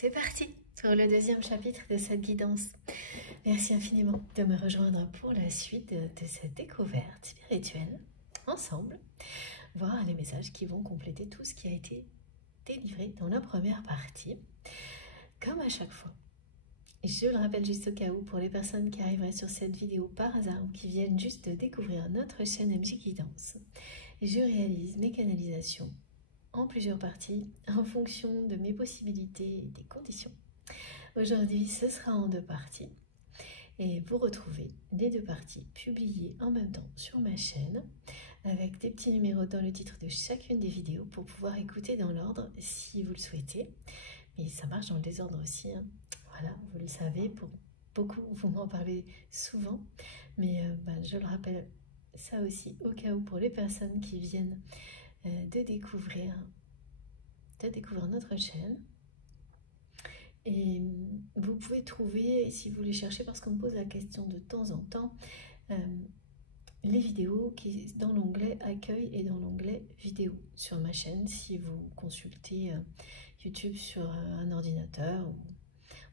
C'est parti pour le deuxième chapitre de cette guidance. Merci infiniment de me rejoindre pour la suite de cette découverte spirituelle. Ensemble, voir les messages qui vont compléter tout ce qui a été délivré dans la première partie. Comme à chaque fois, je le rappelle juste au cas où, pour les personnes qui arriveraient sur cette vidéo par hasard ou qui viennent juste de découvrir notre chaîne MJ Guidance, je réalise mes canalisations en plusieurs parties en fonction de mes possibilités et des conditions. Aujourd'hui, ce sera en 2 parties et vous retrouvez les 2 parties publiées en même temps sur ma chaîne avec des petits numéros dans le titre de chacune des vidéos pour pouvoir écouter dans l'ordre si vous le souhaitez. Mais ça marche dans le désordre aussi, hein. Voilà, vous le savez, pour beaucoup, vous m'en parlez souvent, mais je le rappelle ça aussi au cas où pour les personnes qui viennent de découvrir notre chaîne. Et vous pouvez trouver, si vous les cherchez, parce qu'on me pose la question de temps en temps, les vidéos qui dans l'onglet accueil et dans l'onglet vidéo sur ma chaîne si vous consultez YouTube sur un ordinateur.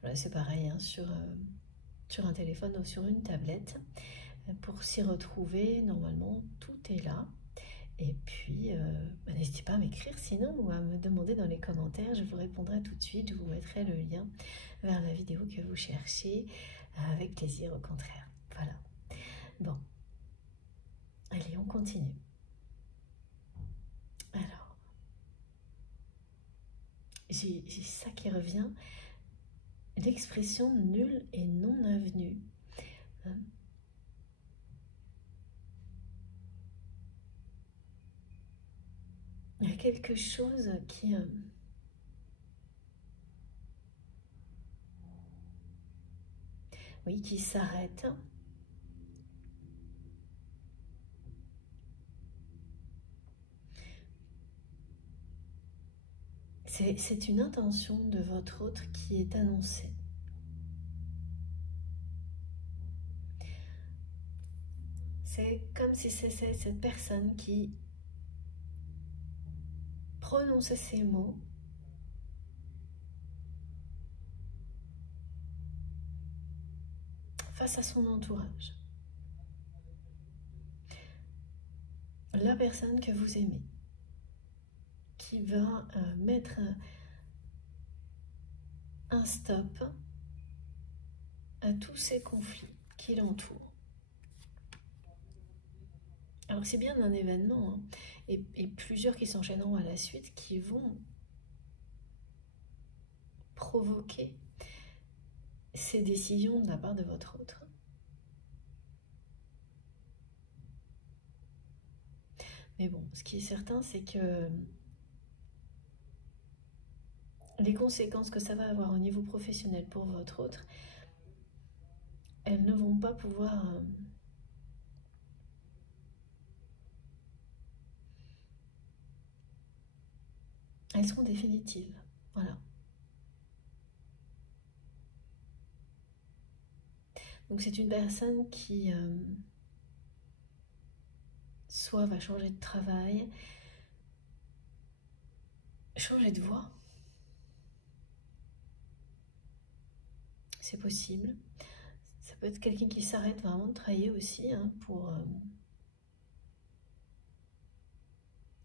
Voilà, c'est pareil, hein, sur un téléphone ou sur une tablette. Pour s'y retrouver, normalement, tout est là. Et puis, n'hésitez pas à m'écrire sinon ou à me demander dans les commentaires. Je vous répondrai tout de suite. Je vous mettrai le lien vers la vidéo que vous cherchez avec plaisir, au contraire. Voilà. Bon. Allez, on continue. Alors, j'ai ça qui revient. L'expression nul et non avenu. Hein? Il y a quelque chose qui qui s'arrête. C'est une intention de votre autre qui est annoncée. C'est comme si c'était cette personne qui prononçait ces mots face à son entourage. La personne que vous aimez, qui va mettre un stop à tous ces conflits qui l'entourent. Alors c'est bien un événement, hein, et plusieurs qui s'enchaîneront à la suite qui vont provoquer ces décisions de la part de votre autre. Mais bon, ce qui est certain, c'est que les conséquences que ça va avoir au niveau professionnel pour votre autre, elles ne vont pas pouvoir elles seront définitives. Voilà. Donc c'est une personne qui soit va changer de travail, changer de voie. C'est possible. Ça peut être quelqu'un qui s'arrête vraiment de travailler aussi, hein, pour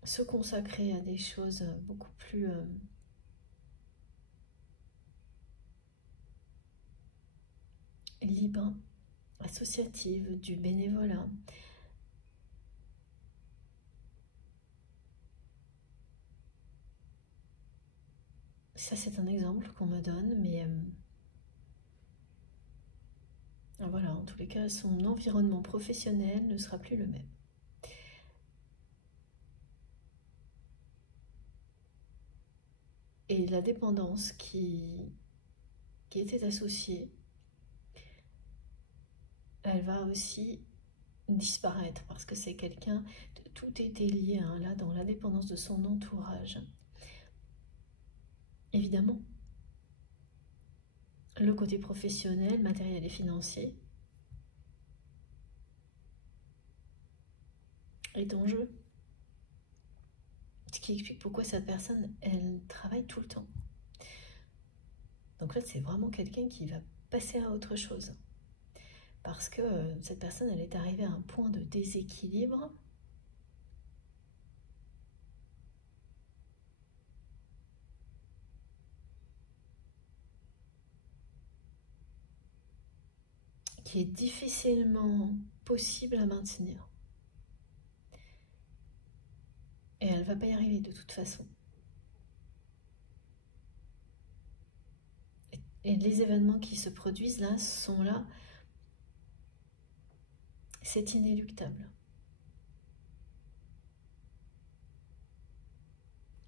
se consacrer à des choses beaucoup plus libres, associatives, du bénévolat. Ça, c'est un exemple qu'on me donne, mais voilà, en tous les cas, son environnement professionnel ne sera plus le même. Et la dépendance qui était associée, elle va aussi disparaître parce que c'est quelqu'un, tout était lié, hein, là, dans la dépendance de son entourage. Évidemment, le côté professionnel, matériel et financier est en jeu. Ce qui explique pourquoi cette personne, elle travaille tout le temps. Donc là, c'est vraiment quelqu'un qui va passer à autre chose. Parce que cette personne, elle est arrivée à un point de déséquilibre qui est difficilement possible à maintenir. Et elle ne va pas y arriver de toute façon. Et les événements qui se produisent là sont là. C'est inéluctable.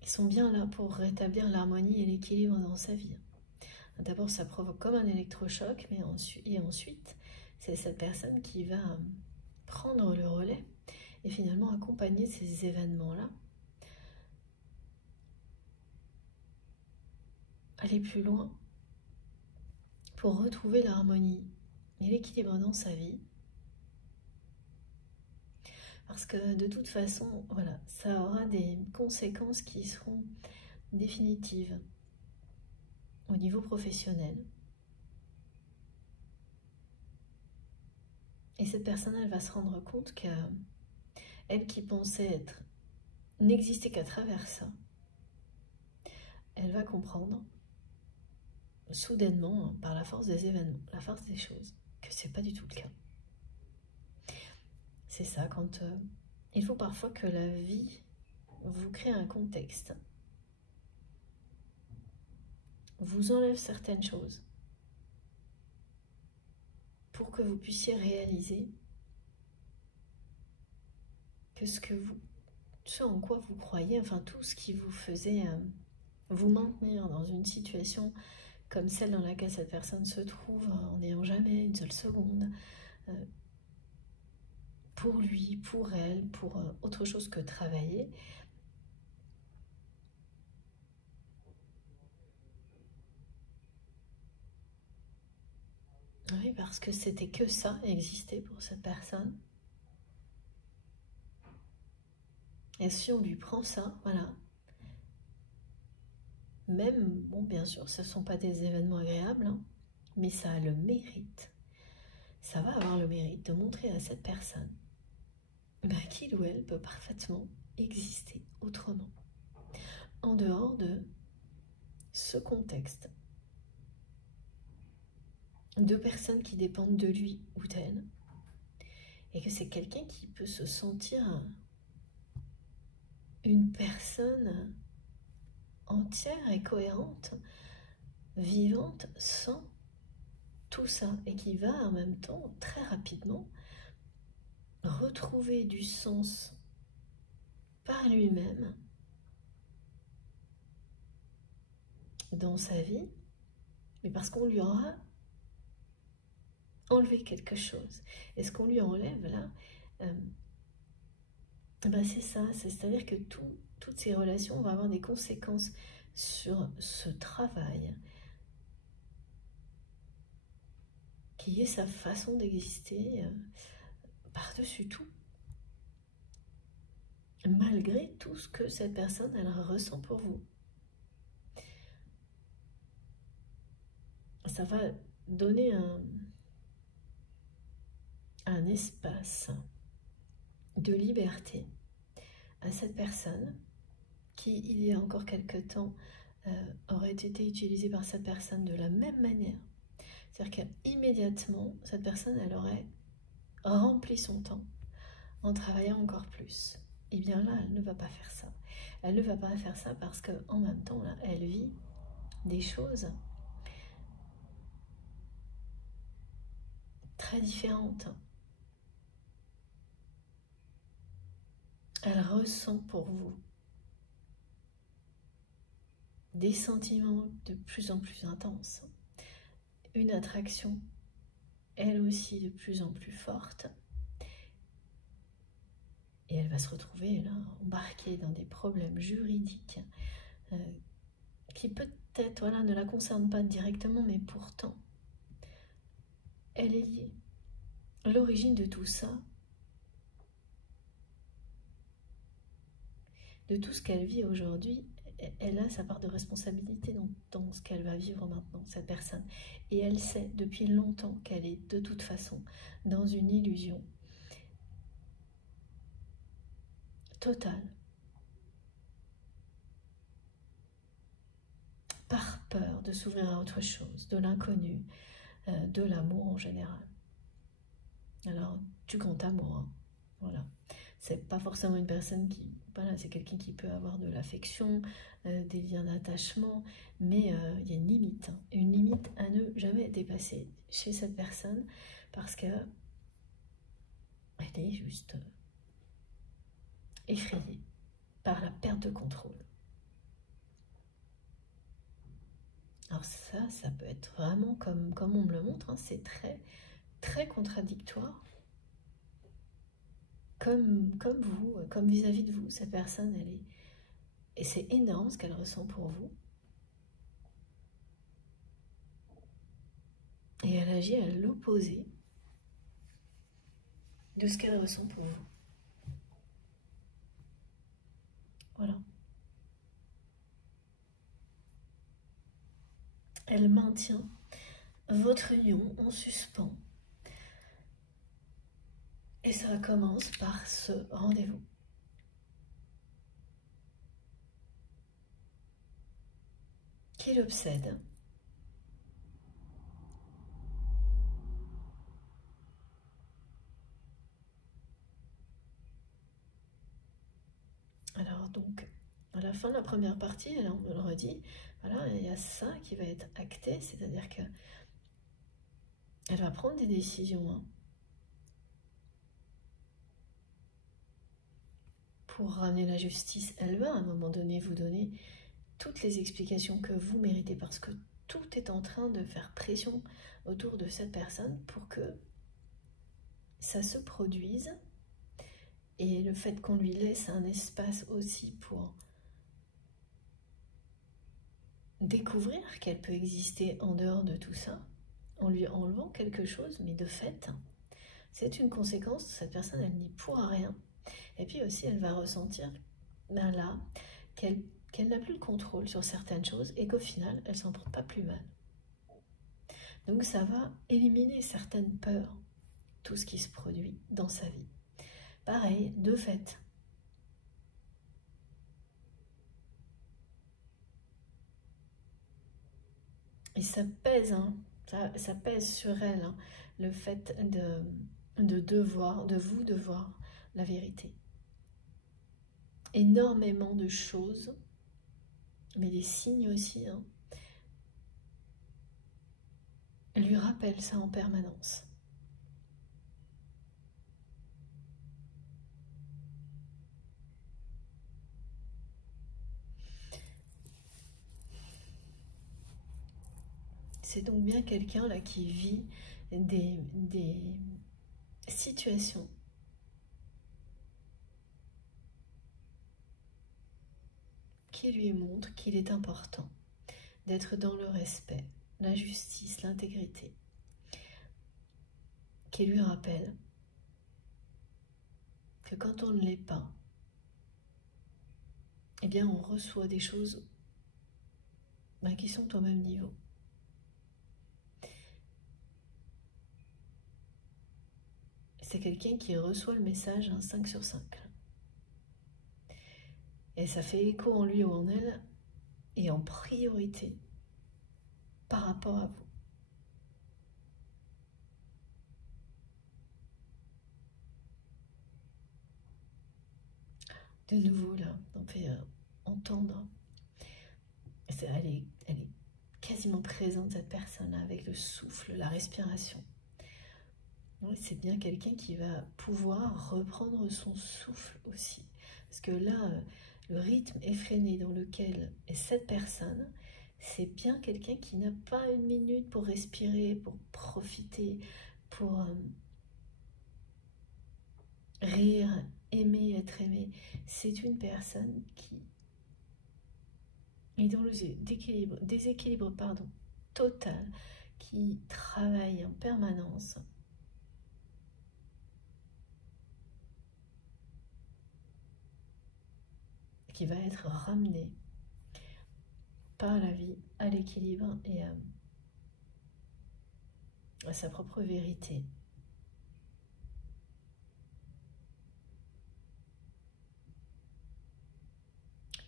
Ils sont bien là pour rétablir l'harmonie et l'équilibre dans sa vie. D'abord, ça provoque comme un électrochoc, mais ensuite, c'est cette personne qui va prendre le relais et finalement accompagner ces événements-là, aller plus loin pour retrouver l'harmonie et l'équilibre dans sa vie. Parce que de toute façon, voilà, ça aura des conséquences qui seront définitives au niveau professionnel. Et cette personne, elle va se rendre compte qu'elle qui pensait être n'exister qu'à travers ça, elle va comprendre soudainement, par la force des événements, la force des choses, que c'est pas du tout le cas. C'est ça, quand il faut parfois que la vie vous crée un contexte, vous enlève certaines choses pour que vous puissiez réaliser que ce en quoi vous croyez, enfin tout ce qui vous faisait vous maintenir dans une situation comme celle dans laquelle cette personne se trouve, en n'ayant jamais une seule seconde, pour lui, pour elle, pour autre chose que travailler. Oui, parce que c'était que ça, exister pour cette personne. Et si on lui prend ça, voilà. Même, bon, bien sûr, ce ne sont pas des événements agréables, hein, mais ça a le mérite. Ça va avoir le mérite de montrer à cette personne qu'il ou elle peut parfaitement exister autrement, en dehors de ce contexte de personnes qui dépendent de lui ou d'elle, et que c'est quelqu'un qui peut se sentir une personne entière et cohérente, vivante, sans tout ça, et qui va en même temps, très rapidement, retrouver du sens par lui-même dans sa vie, mais parce qu'on lui aura enlevé quelque chose. Et ce qu'on lui enlève là, c'est ça, c'est-à-dire que toutes ces relations vont avoir des conséquences sur ce travail qui est sa façon d'exister par-dessus tout, malgré tout ce que cette personne elle ressent pour vous. Ça va donner un espace de liberté à cette personne qui, il y a encore quelque temps, aurait été utilisée par cette personne de la même manière. C'est-à-dire qu'immédiatement, cette personne, elle aurait rempli son temps en travaillant encore plus. Et bien là, elle ne va pas faire ça. Elle ne va pas faire ça parce qu'en même temps, là, elle vit des choses très différentes. Elle ressent pour vous des sentiments de plus en plus intenses, une attraction, elle aussi, de plus en plus forte. Et elle va se retrouver là, embarquée dans des problèmes juridiques qui peut-être voilà, ne la concernent pas directement, mais pourtant, elle est liée. L'origine de tout ça, de tout ce qu'elle vit aujourd'hui, elle a sa part de responsabilité dans ce qu'elle va vivre maintenant, cette personne. Et elle sait depuis longtemps qu'elle est de toute façon dans une illusion totale. Par peur de s'ouvrir à autre chose, de l'inconnu, de l'amour en général. Alors, du grand amour, hein. Voilà. C'est pas forcément une personne qui... Voilà, c'est quelqu'un qui peut avoir de l'affection, des liens d'attachement, mais il y a une limite à ne jamais dépasser chez cette personne, parce que elle est juste effrayée par la perte de contrôle. Alors ça peut être vraiment comme on me le montre, hein, c'est très contradictoire. Comme vous, comme vis-à-vis de vous, cette personne, elle est... Et c'est énorme ce qu'elle ressent pour vous. Et elle agit à l'opposé de ce qu'elle ressent pour vous. Voilà. Elle maintient votre union en suspens. Et ça commence par ce rendez-vous. Qui l'obsède. Alors donc, à la fin de la première partie, on me le redit, voilà, il y a ça qui va être acté, c'est-à-dire que elle va prendre des décisions, hein, pour ramener la justice. Elle va à un moment donné vous donner toutes les explications que vous méritez, parce que tout est en train de faire pression autour de cette personne pour que ça se produise. Et le fait qu'on lui laisse un espace aussi pour découvrir qu'elle peut exister en dehors de tout ça, en lui enlevant quelque chose, mais de fait, c'est une conséquence. Cette personne, elle n'y pourra rien. Et puis aussi, elle va ressentir, ben là, qu'elle n'a plus le contrôle sur certaines choses et qu'au final, elle s'en porte pas plus mal. Donc ça va éliminer certaines peurs, tout ce qui se produit dans sa vie. Pareil, de fait. Et ça pèse, hein, ça pèse sur elle, hein, le fait de vous devoir la vérité. Énormément de choses, mais des signes aussi, hein, lui rappellent ça en permanence. C'est donc bien quelqu'un là qui vit des situations qui lui montrent qu'il est important d'être dans le respect, la justice, l'intégrité, qui lui rappelle que quand on ne l'est pas, eh bien on reçoit des choses qui sont au même niveau. C'est quelqu'un qui reçoit le message 5 sur 5. Et ça fait écho en lui ou en elle, et en priorité par rapport à vous. De nouveau là, on fait entendre. Elle est quasiment présente, cette personne, avec le souffle, la respiration. C'est bien quelqu'un qui va pouvoir reprendre son souffle aussi. Parce que là, le rythme effréné dans lequel est cette personne, c'est bien quelqu'un qui n'a pas une minute pour respirer, pour profiter, pour rire, aimer, être aimé. C'est une personne qui est dans le déséquilibre total, qui travaille en permanence, qui va être ramené pas à la vie, à l'équilibre et à sa propre vérité.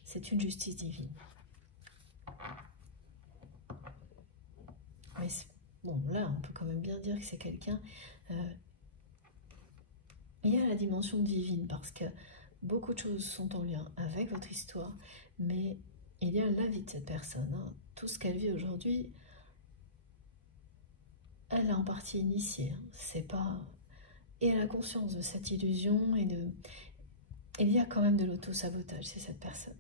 C'est une justice divine. Mais bon, là, on peut quand même bien dire que c'est quelqu'un... il y a la dimension divine parce que beaucoup de choses sont en lien avec votre histoire, mais il y a la vie de cette personne. Hein. Tout ce qu'elle vit aujourd'hui, elle a en partie initié. Hein. C'est pas... Et elle a conscience de cette illusion et de... Il y a quand même de l'auto-sabotage chez cette personne.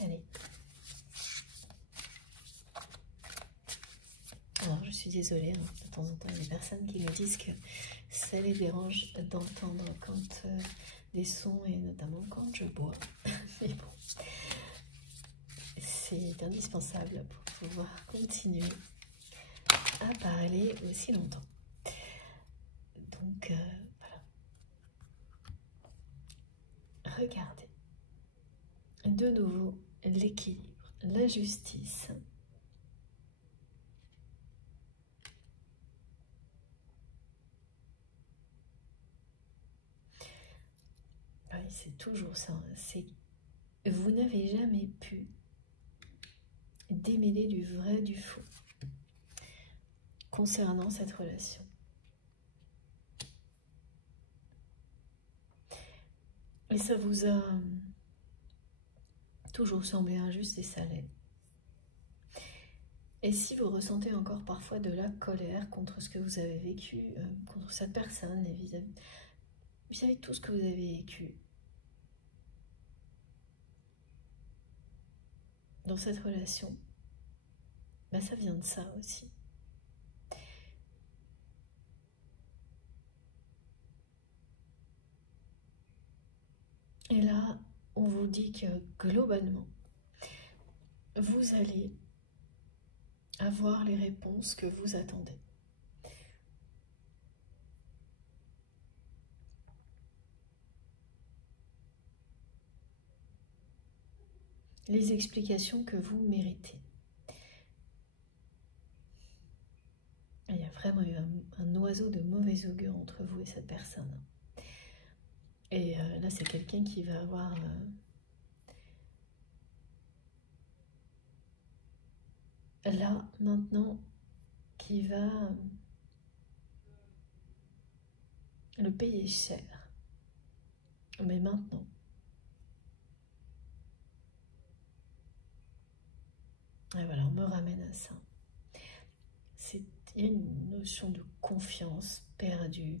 Allez. Alors, je suis désolée, hein, de temps en temps, il y a des personnes qui me disent que ça les dérange d'entendre quand des sons, et notamment quand je bois. Mais bon, c'est indispensable pour pouvoir continuer à parler aussi longtemps. Donc, voilà. Regardez. De nouveau, l'équilibre, la justice. Oui, c'est toujours ça. C'est vous n'avez jamais pu démêler du vrai du faux concernant cette relation. Et ça vous a toujours semblé injuste et ça l'est. Et si vous ressentez encore parfois de la colère contre ce que vous avez vécu, contre cette personne et vis-à-vis de tout ce que vous avez vécu, dans cette relation, ben ça vient de ça aussi. Et là, on vous dit que globalement, vous allez avoir les réponses que vous attendez. Les explications que vous méritez. Il y a vraiment eu un oiseau de mauvais augure entre vous et cette personne. Et là, c'est quelqu'un qui va avoir... là, maintenant, qui va le payer cher. Mais maintenant. Et voilà, on me ramène à ça. Il y a une notion de confiance perdue.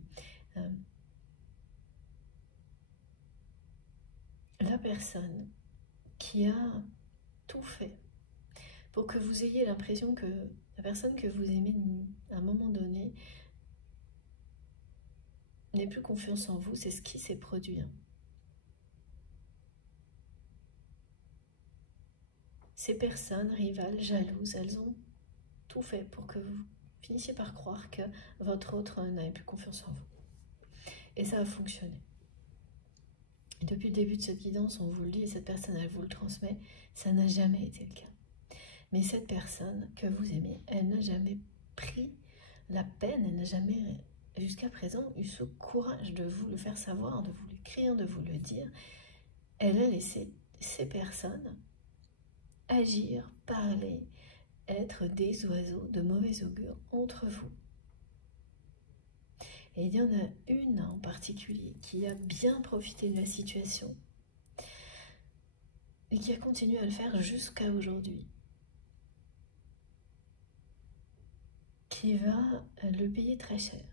La personne qui a tout fait pour que vous ayez l'impression que la personne que vous aimez à un moment donné n'ait plus confiance en vous, c'est ce qui s'est produit. Ces personnes rivales, jalouses, elles ont tout fait pour que vous finissiez par croire que votre autre n'avait plus confiance en vous. Et ça a fonctionné. Et depuis le début de cette guidance, on vous le dit, et cette personne, elle vous le transmet, ça n'a jamais été le cas. Mais cette personne que vous aimez, elle n'a jamais pris la peine, elle n'a jamais, jusqu'à présent, eu ce courage de vous le faire savoir, de vous l'écrire, de vous le dire. Elle a laissé ces personnes agir, parler, être des oiseaux de mauvais augure entre vous. Et il y en a une en particulier qui a bien profité de la situation et qui a continué à le faire jusqu'à aujourd'hui. Qui va le payer très cher.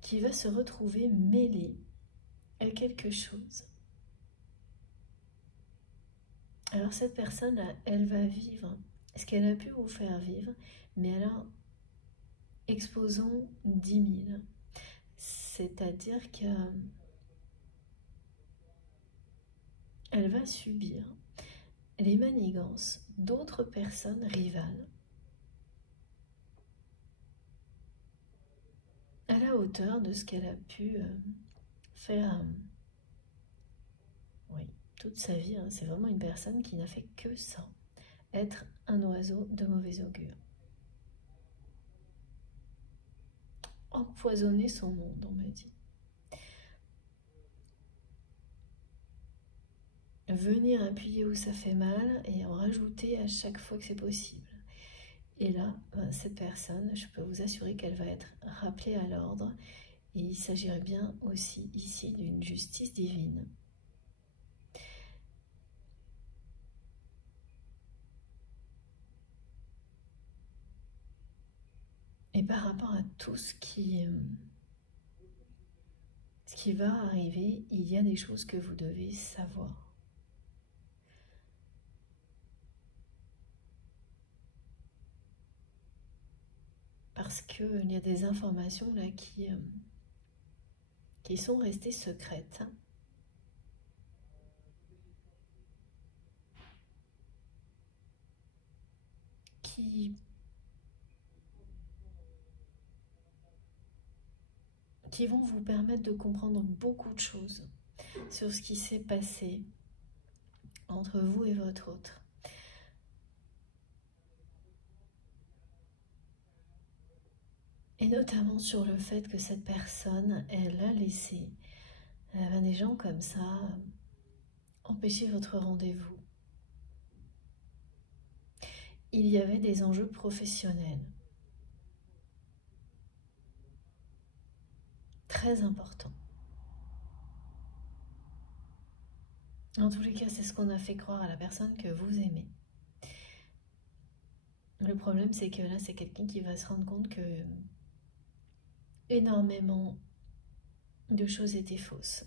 Qui va se retrouver mêlé à quelque chose. Alors cette personne-là, elle va vivre ce qu'elle a pu vous faire vivre, mais alors exposons 10 000. C'est-à-dire qu'elle va subir les manigances d'autres personnes rivales la hauteur de ce qu'elle a pu faire oui, toute sa vie. Hein. C'est vraiment une personne qui n'a fait que ça, être un oiseau de mauvais augure. Empoisonner son monde, on me dit. Venir appuyer où ça fait mal et en rajouter à chaque fois que c'est possible. Et là, cette personne, je peux vous assurer qu'elle va être rappelée à l'ordre. Et il s'agirait bien aussi ici d'une justice divine. Et par rapport à tout ce qui va arriver, il y a des choses que vous devez savoir. Parce qu'il y a des informations là qui sont restées secrètes. Qui vont vous permettre de comprendre beaucoup de choses sur ce qui s'est passé entre vous et votre autre. Et notamment sur le fait que cette personne, elle a laissé des gens comme ça empêcher votre rendez-vous. Il y avait des enjeux professionnels très importants. En tous les cas, c'est ce qu'on a fait croire à la personne que vous aimez. Le problème, c'est que là, c'est quelqu'un qui va se rendre compte que énormément de choses étaient fausses.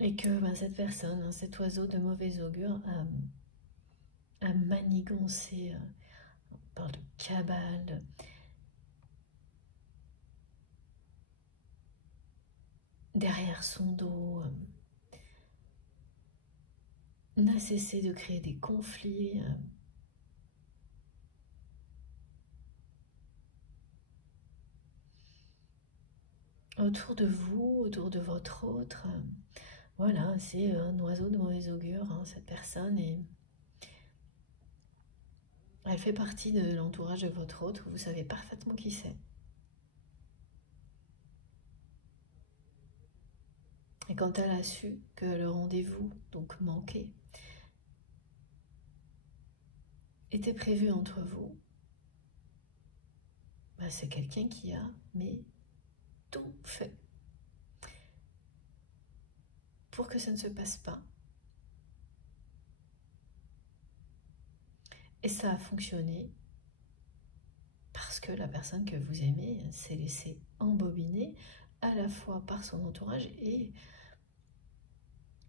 Et que cette personne, cet oiseau de mauvais augure, a manigancé, on parle de cabale, derrière son dos, n'a cessé de créer des conflits. Autour de vous, autour de votre autre. Voilà, c'est un oiseau de mauvais augure, cette personne, et elle fait partie de l'entourage de votre autre, vous savez parfaitement qui c'est. Et quand elle a su que le rendez-vous, donc manqué, était prévu entre vous, c'est quelqu'un qui a, tout fait pour que ça ne se passe pas. Et ça a fonctionné parce que la personne que vous aimez s'est laissée embobiner à la fois par son entourage et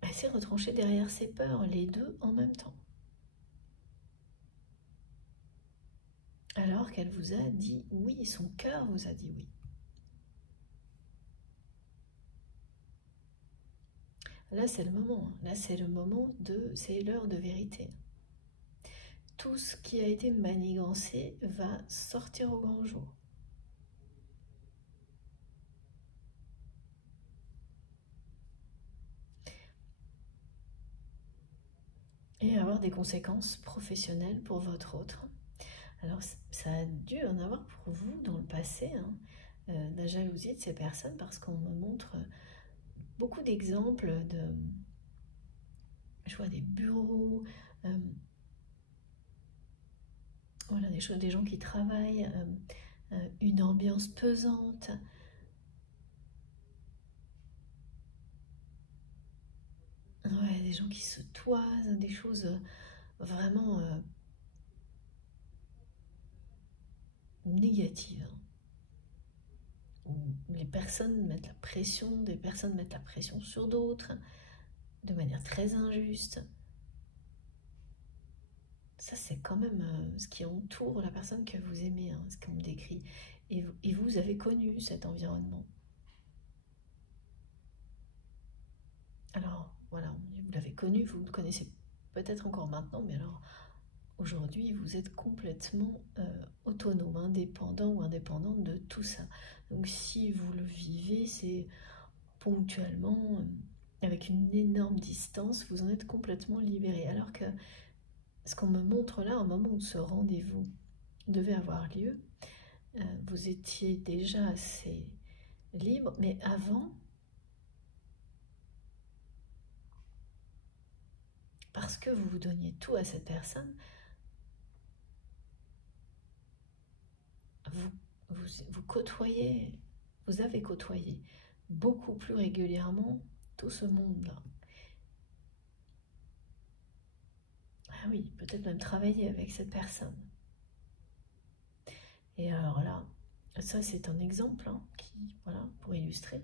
elle s'est retranchée derrière ses peurs, les deux en même temps. Alors qu'elle vous a dit oui, son cœur vous a dit oui. Là, c'est le moment. Là, c'est le moment c'est l'heure de vérité. Tout ce qui a été manigancé va sortir au grand jour. Et avoir des conséquences professionnelles pour votre autre. Alors, ça a dû en avoir pour vous dans le passé, la jalousie de ces personnes, parce qu'on me montre beaucoup d'exemples je vois des bureaux, voilà, des gens qui travaillent, une ambiance pesante. Ouais, des gens qui se toisent, des choses vraiment négatives. Où les personnes mettent la pression, des personnes mettent la pression sur d'autres, de manière très injuste. Ça, c'est quand même ce qui entoure la personne que vous aimez, ce qu'on me décrit. Et vous avez connu cet environnement. Alors, voilà, vous l'avez connu, vous le connaissez peut-être encore maintenant, mais alors, aujourd'hui, vous êtes complètement autonome, indépendant ou indépendante de tout ça. Donc si vous le vivez, c'est ponctuellement, avec une énorme distance, vous en êtes complètement libéré. Alors que ce qu'on me montre là, au moment où ce rendez-vous devait avoir lieu, vous étiez déjà assez libre, mais avant, parce que vous vous donniez tout à cette personne, vous côtoyez, vous avez côtoyé beaucoup plus régulièrement tout ce monde-là. Ah oui, peut-être même travailler avec cette personne. Et alors là, ça c'est un exemple qui, voilà, pour illustrer.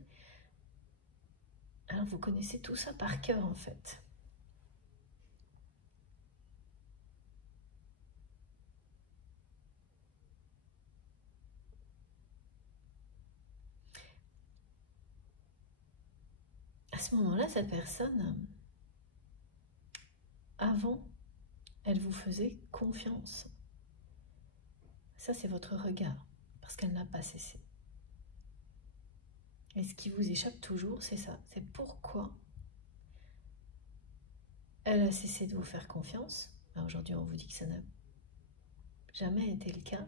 Alors vous connaissez tout ça par cœur en fait. À ce moment-là, cette personne, avant, elle vous faisait confiance. Ça, c'est votre regard, parce qu'elle n'a pas cessé. Et ce qui vous échappe toujours, c'est ça. C'est pourquoi elle a cessé de vous faire confiance. Ben, aujourd'hui, on vous dit que ça n'a jamais été le cas.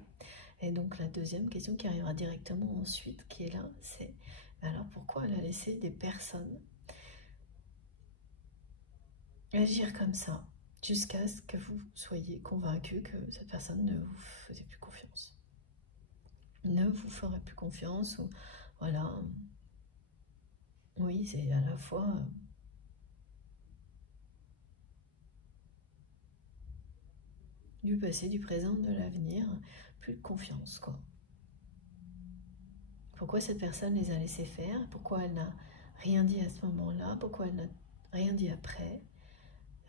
Et donc, la deuxième question qui arrivera directement ensuite, qui est là, c'est alors pourquoi elle a laissé des personnes agir comme ça, jusqu'à ce que vous soyez convaincu que cette personne ne vous faisait plus confiance. Ne vous ferait plus confiance, ou voilà. Oui, c'est à la fois du passé, du présent, de l'avenir, plus de confiance, quoi. Pourquoi cette personne les a laissés faire? Pourquoi elle n'a rien dit à ce moment-là? Pourquoi elle n'a rien dit après?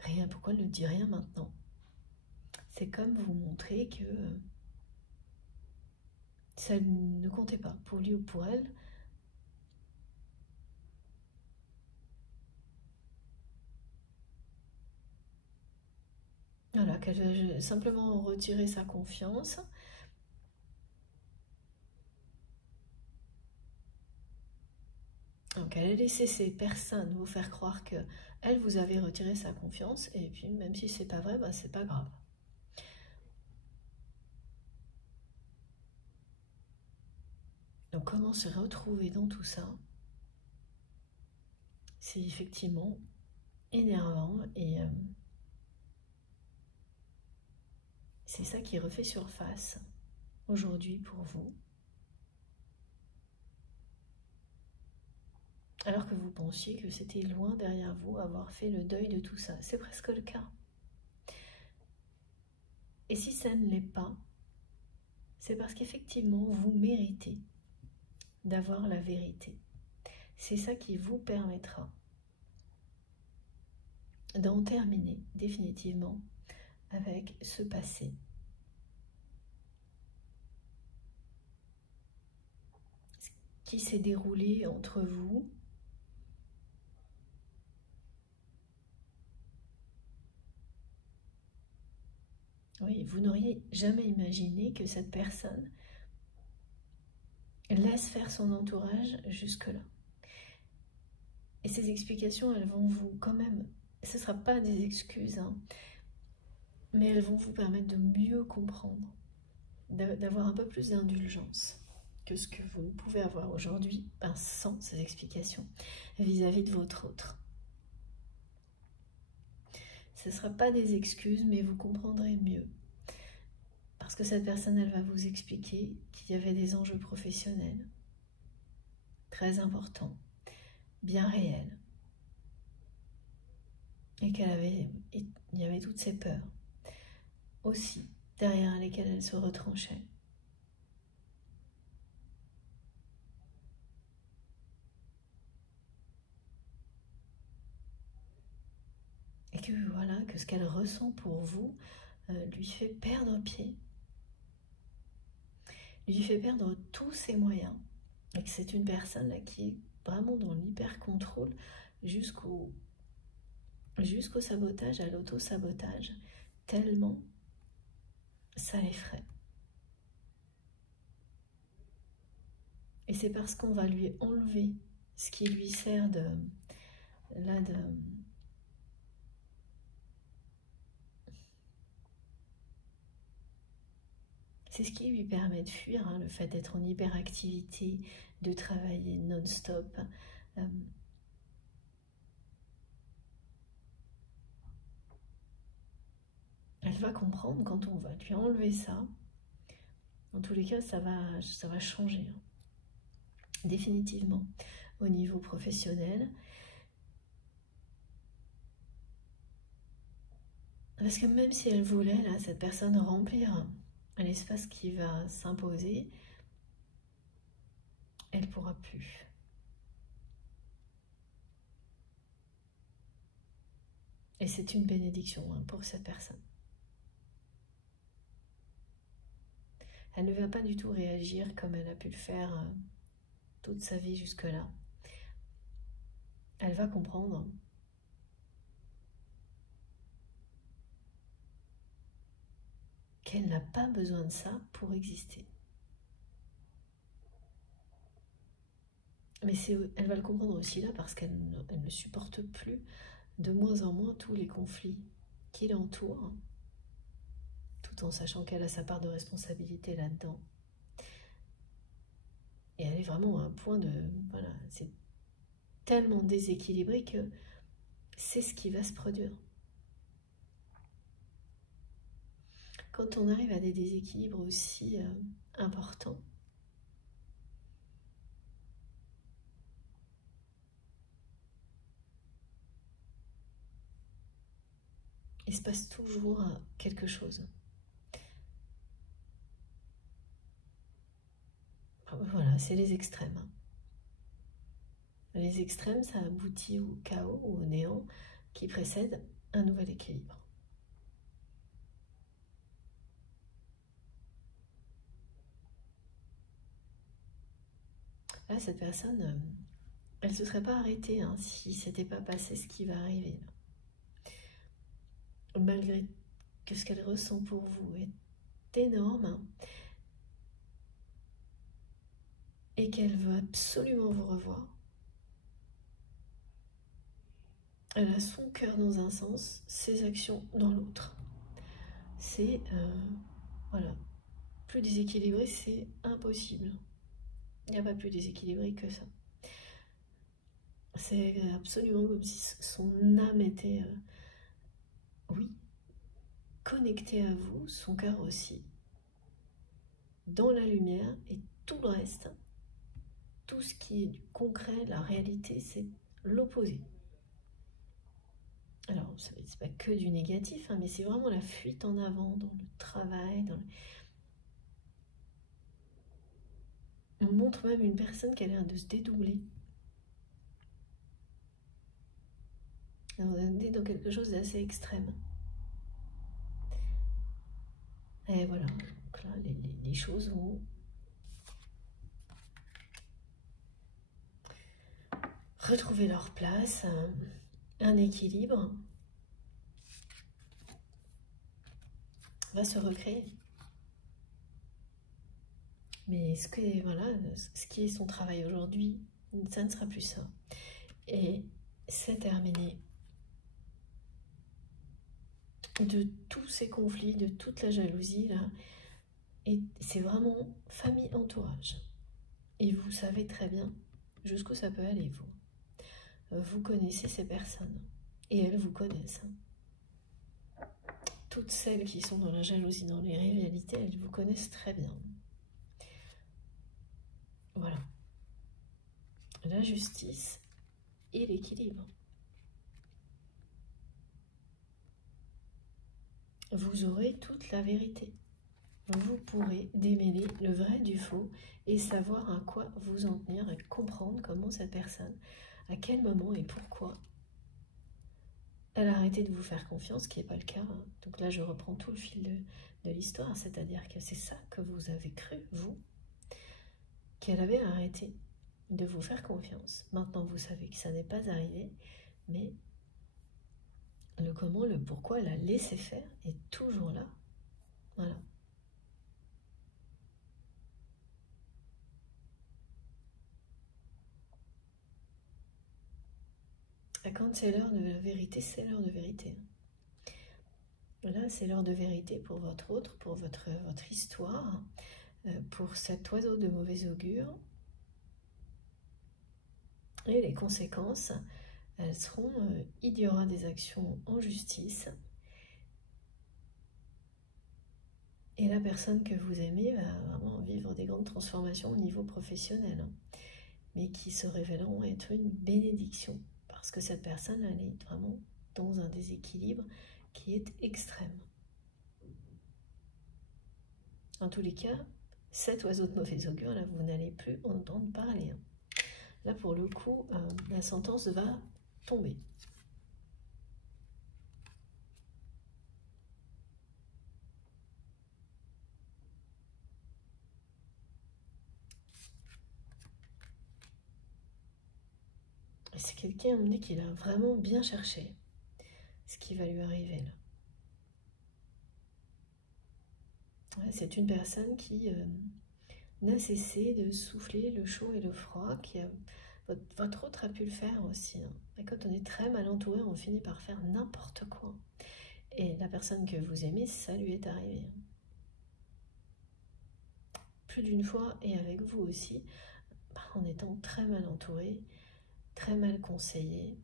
Rien. Pourquoi elle ne dit rien maintenant? C'est comme vous montrer que ça ne comptait pas pour lui ou pour elle. Voilà, qu'elle veut simplement retirer sa confiance. Donc elle a laissé ces personnes vous faire croire que elle vous avait retiré sa confiance, et puis même si c'est pas vrai, bah, c'est pas grave. Donc comment se retrouver dans tout ça? C'est effectivement énervant, et c'est ça qui refait surface aujourd'hui pour vous. Alors que vous pensiez que c'était loin derrière vous avoir fait le deuil de tout ça. C'est presque le cas. Et si ça ne l'est pas, c'est parce qu'effectivement vous méritez d'avoir la vérité. C'est ça qui vous permettra d'en terminer définitivement avec ce passé. Ce qui s'est déroulé entre vous, oui, vous n'auriez jamais imaginé que cette personne laisse faire son entourage jusque-là. Et ces explications, elles vont vous, quand même, ce ne sera pas des excuses, mais elles vont vous permettre de mieux comprendre, d'avoir un peu plus d'indulgence que ce que vous pouvez avoir aujourd'hui sans ces explications vis-à-vis de votre autre. Ce ne sera pas des excuses, mais vous comprendrez mieux. Parce que cette personne, elle va vous expliquer qu'il y avait des enjeux professionnels très importants, bien réels, et il y avait toutes ces peurs aussi derrière lesquelles elle se retranchait. Et que voilà, que ce qu'elle ressent pour vous lui fait perdre pied, lui fait perdre tous ses moyens, et que c'est une personne là qui est vraiment dans l'hyper-contrôle jusqu'au sabotage, à l'auto-sabotage, tellement ça l'effraie. Et c'est parce qu'on va lui enlever ce qui lui sert c'est ce qui lui permet de fuir, hein, le fait d'être en hyperactivité, de travailler non-stop. Elle va comprendre quand on va lui enlever ça. En tous les cas, ça va changer, hein, définitivement, au niveau professionnel. Parce que même si elle voulait, là, cette personne, remplir un espace qui va s'imposer, elle ne pourra plus. Et c'est une bénédiction, hein, pour cette personne. Elle ne va pas du tout réagir comme elle a pu le faire toute sa vie jusque-là. Elle va comprendre qu'elle n'a pas besoin de ça pour exister. Mais elle va le comprendre aussi là parce qu'elle ne supporte plus de moins en moins tous les conflits qui l'entourent, tout en sachant qu'elle a sa part de responsabilité là-dedans. Et elle est vraiment à un point de... Voilà, c'est tellement déséquilibré que c'est ce qui va se produire. Quand on arrive à des déséquilibres aussi importants, il se passe toujours quelque chose. Voilà, c'est les extrêmes. Les extrêmes, ça aboutit au chaos ou au néant qui précède un nouvel équilibre. Là, cette personne, elle ne se serait pas arrêtée hein, si ce n'était pas passé ce qui va arriver. Malgré que ce qu'elle ressent pour vous est énorme, hein, et qu'elle veut absolument vous revoir, elle a son cœur dans un sens, ses actions dans l'autre. C'est, voilà, plus déséquilibré, c'est impossible. Il n'y a pas plus déséquilibré que ça. C'est absolument comme si son âme était, oui, connectée à vous, son cœur aussi, dans la lumière, et tout le reste, tout ce qui est du concret, la réalité, c'est l'opposé. Alors, c'est pas que du négatif, hein, mais c'est vraiment la fuite en avant dans le travail, On montre même une personne qui a l'air de se dédoubler. On est dans quelque chose d'assez extrême. Et voilà, donc là, les choses vont retrouver leur place, un équilibre va se recréer. Mais ce qui est son travail aujourd'hui, ça ne sera plus ça. Et c'est terminé. De tous ces conflits, de toute la jalousie, là, et c'est vraiment famille, entourage. Et vous savez très bien jusqu'où ça peut aller, vous. Vous connaissez ces personnes. Et elles vous connaissent. Toutes celles qui sont dans la jalousie, dans les rivalités, elles vous connaissent très bien. Voilà. La justice et l'équilibre. Vous aurez toute la vérité. Vous pourrez démêler le vrai du faux et savoir à quoi vous en tenir et comprendre comment cette personne, à quel moment et pourquoi elle a arrêté de vous faire confiance, ce qui n'est pas le cas. Hein. Donc là, je reprends tout le fil de l'histoire, c'est-à-dire que c'est ça que vous avez cru, vous, qu'elle avait arrêté de vous faire confiance. Maintenant, vous savez que ça n'est pas arrivé, mais le comment, le pourquoi, la laisser faire est toujours là. Voilà. Quand c'est l'heure de la vérité, c'est l'heure de vérité. Là, c'est l'heure de vérité pour votre autre, pour votre histoire, pour cet oiseau de mauvais augure. Et les conséquences, elles seront, il y aura des actions en justice. Et la personne que vous aimez va vraiment vivre des grandes transformations au niveau professionnel, hein, mais qui se révéleront être une bénédiction, parce que cette personne, elle est vraiment dans un déséquilibre qui est extrême. En tous les cas, cet oiseau de mauvais augure, là, vous n'allez plus en entendre parler, hein. Là, pour le coup, la sentence va tomber. C'est quelqu'un, on me dit qu'il a vraiment bien cherché ce qui va lui arriver là. Ouais, c'est une personne qui n'a cessé de souffler le chaud et le froid, votre autre a pu le faire aussi, hein. Et quand on est très mal entouré, on finit par faire n'importe quoi. Et la personne que vous aimez, ça lui est arrivé. Plus d'une fois, et avec vous aussi, en étant très mal entouré, très mal conseillé,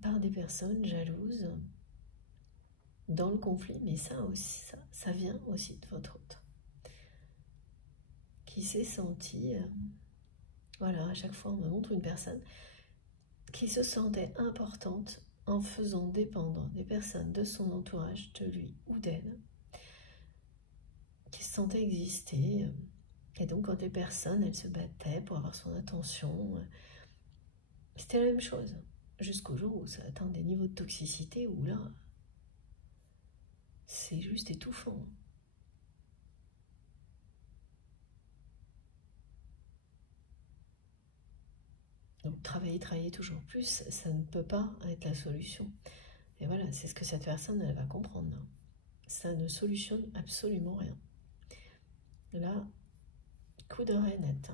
par des personnes jalouses, dans le conflit, mais ça aussi, ça vient aussi de votre autre, qui s'est senti, voilà, à chaque fois on me montre une personne qui se sentait importante en faisant dépendre des personnes de son entourage, de lui ou d'elle, qui se sentait exister, et donc quand les personnes, elles se battaient pour avoir son attention, c'était la même chose, jusqu'au jour où ça atteint des niveaux de toxicité où là, c'est juste étouffant. Donc travailler toujours plus, ça ne peut pas être la solution. Et voilà, c'est ce que cette personne, elle va comprendre. Ça ne solutionne absolument rien. Là, coup d'arrêt net.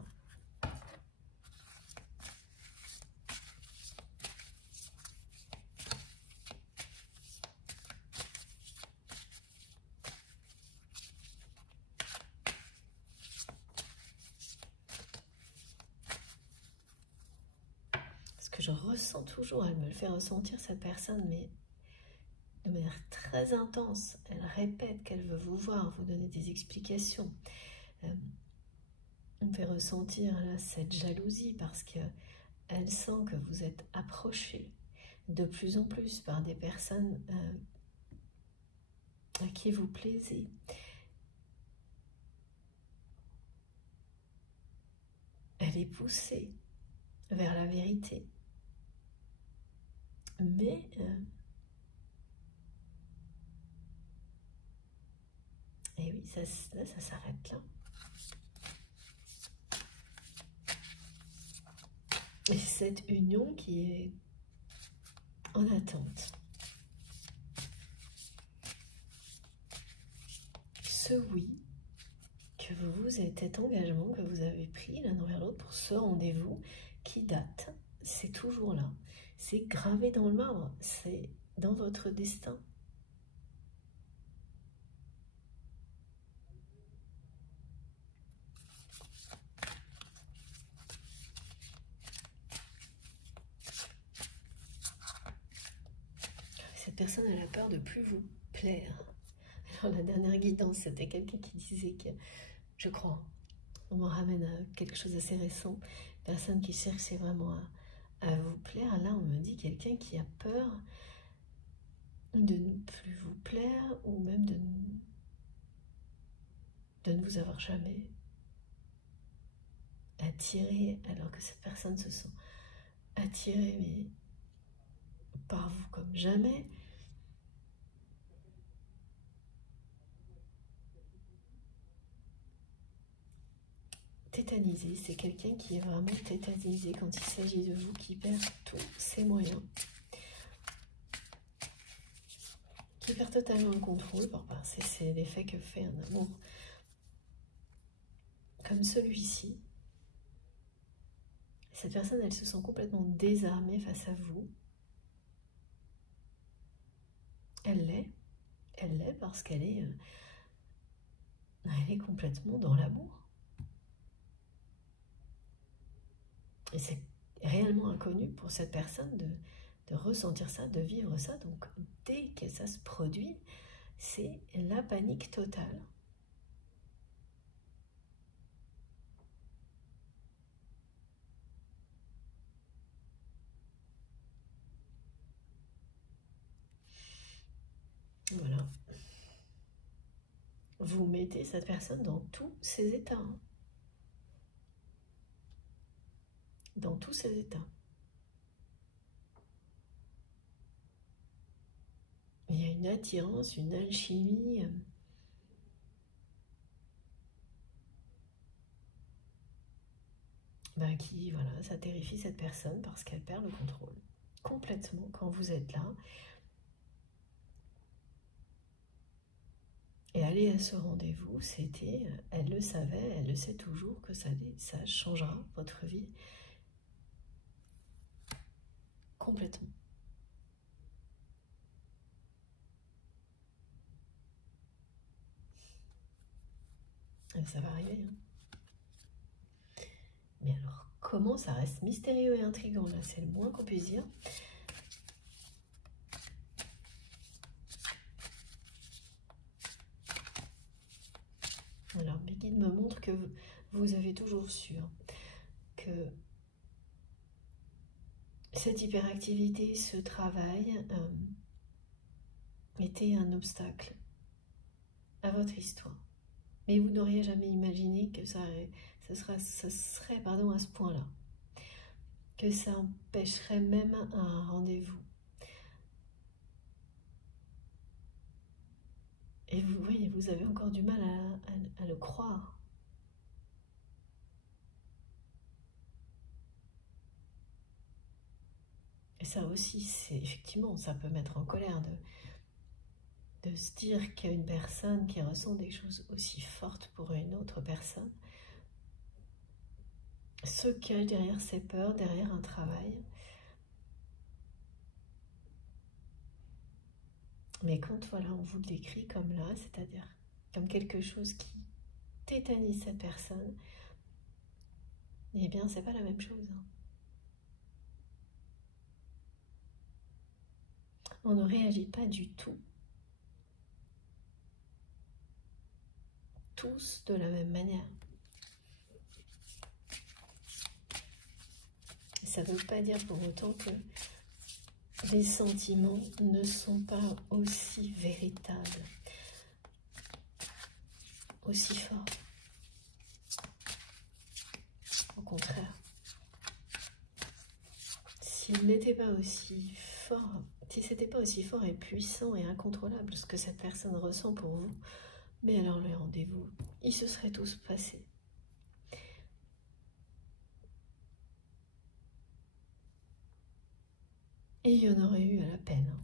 Ce que je ressens toujours, elle me le fait ressentir, cette personne, mais de manière très intense. Elle répète qu'elle veut vous voir, vous donner des explications. On me fait ressentir là cette jalousie parce qu'elle sent que vous êtes approché de plus en plus par des personnes à qui vous plaisez. Elle est poussée vers la vérité. Mais et oui, là, ça s'arrête là. Et cette union qui est en attente. Ce oui que vous vous êtes, cet engagement que vous avez pris l'un envers l'autre pour ce rendez-vous qui date, c'est toujours là. C'est gravé dans le marbre, c'est dans votre destin. Cette personne, elle a peur de plus vous plaire. Alors la dernière guidance, c'était quelqu'un qui disait que, je crois, on m'en ramène à quelque chose d'assez récent, personne qui cherchait vraiment à vous plaire. Là, on me dit quelqu'un qui a peur de ne plus vous plaire ou même de ne vous avoir jamais attiré, alors que cette personne se sent attirée mais par vous comme jamais. Tétanisé, c'est quelqu'un qui est vraiment tétanisé quand il s'agit de vous, qui perd tous ses moyens, qui perd totalement le contrôle. C'est l'effet que fait un amour comme celui-ci. Cette personne, elle se sent complètement désarmée face à vous. Elle l'est parce qu'elle elle est complètement dans l'amour. Et c'est réellement inconnu pour cette personne de ressentir ça, de vivre ça. Donc dès que ça se produit, c'est la panique totale. Voilà. Vous mettez cette personne dans tous ses états. Hein. Dans tous ses états. Il y a une attirance, une alchimie. Qui, voilà, ça terrifie cette personne parce qu'elle perd le contrôle. Complètement, quand vous êtes là. Et aller à ce rendez-vous, c'était, elle le savait, elle le sait toujours, que ça changera votre vie complètement. Et ça va arriver. Hein. Mais alors, comment ça reste mystérieux et intriguant, là, c'est le moins qu'on puisse dire. Alors, mes guides me montrent que vous avez toujours su que cette hyperactivité, ce travail était un obstacle à votre histoire. Mais vous n'auriez jamais imaginé que ça serait à ce point-là. Que ça empêcherait même un rendez-vous. Et vous voyez, vous avez encore du mal à le croire. Et ça aussi, effectivement, ça peut mettre en colère de se dire qu'il y a une personne qui ressent des choses aussi fortes pour une autre personne, se cache derrière ses peurs, derrière un travail. Mais quand voilà, on vous le décrit comme là, c'est-à-dire comme quelque chose qui tétanise cette personne, eh bien, c'est pas la même chose. Hein. On ne réagit pas du tout, tous de la même manière. Ça ne veut pas dire pour autant que les sentiments ne sont pas aussi véritables, aussi forts. Au contraire, s'il n'était pas aussi fort, si c'était pas aussi fort et puissant et incontrôlable ce que cette personne ressent pour vous, mais alors les rendez-vous, ils se seraient tous passés. Et il y en aurait eu à la peine.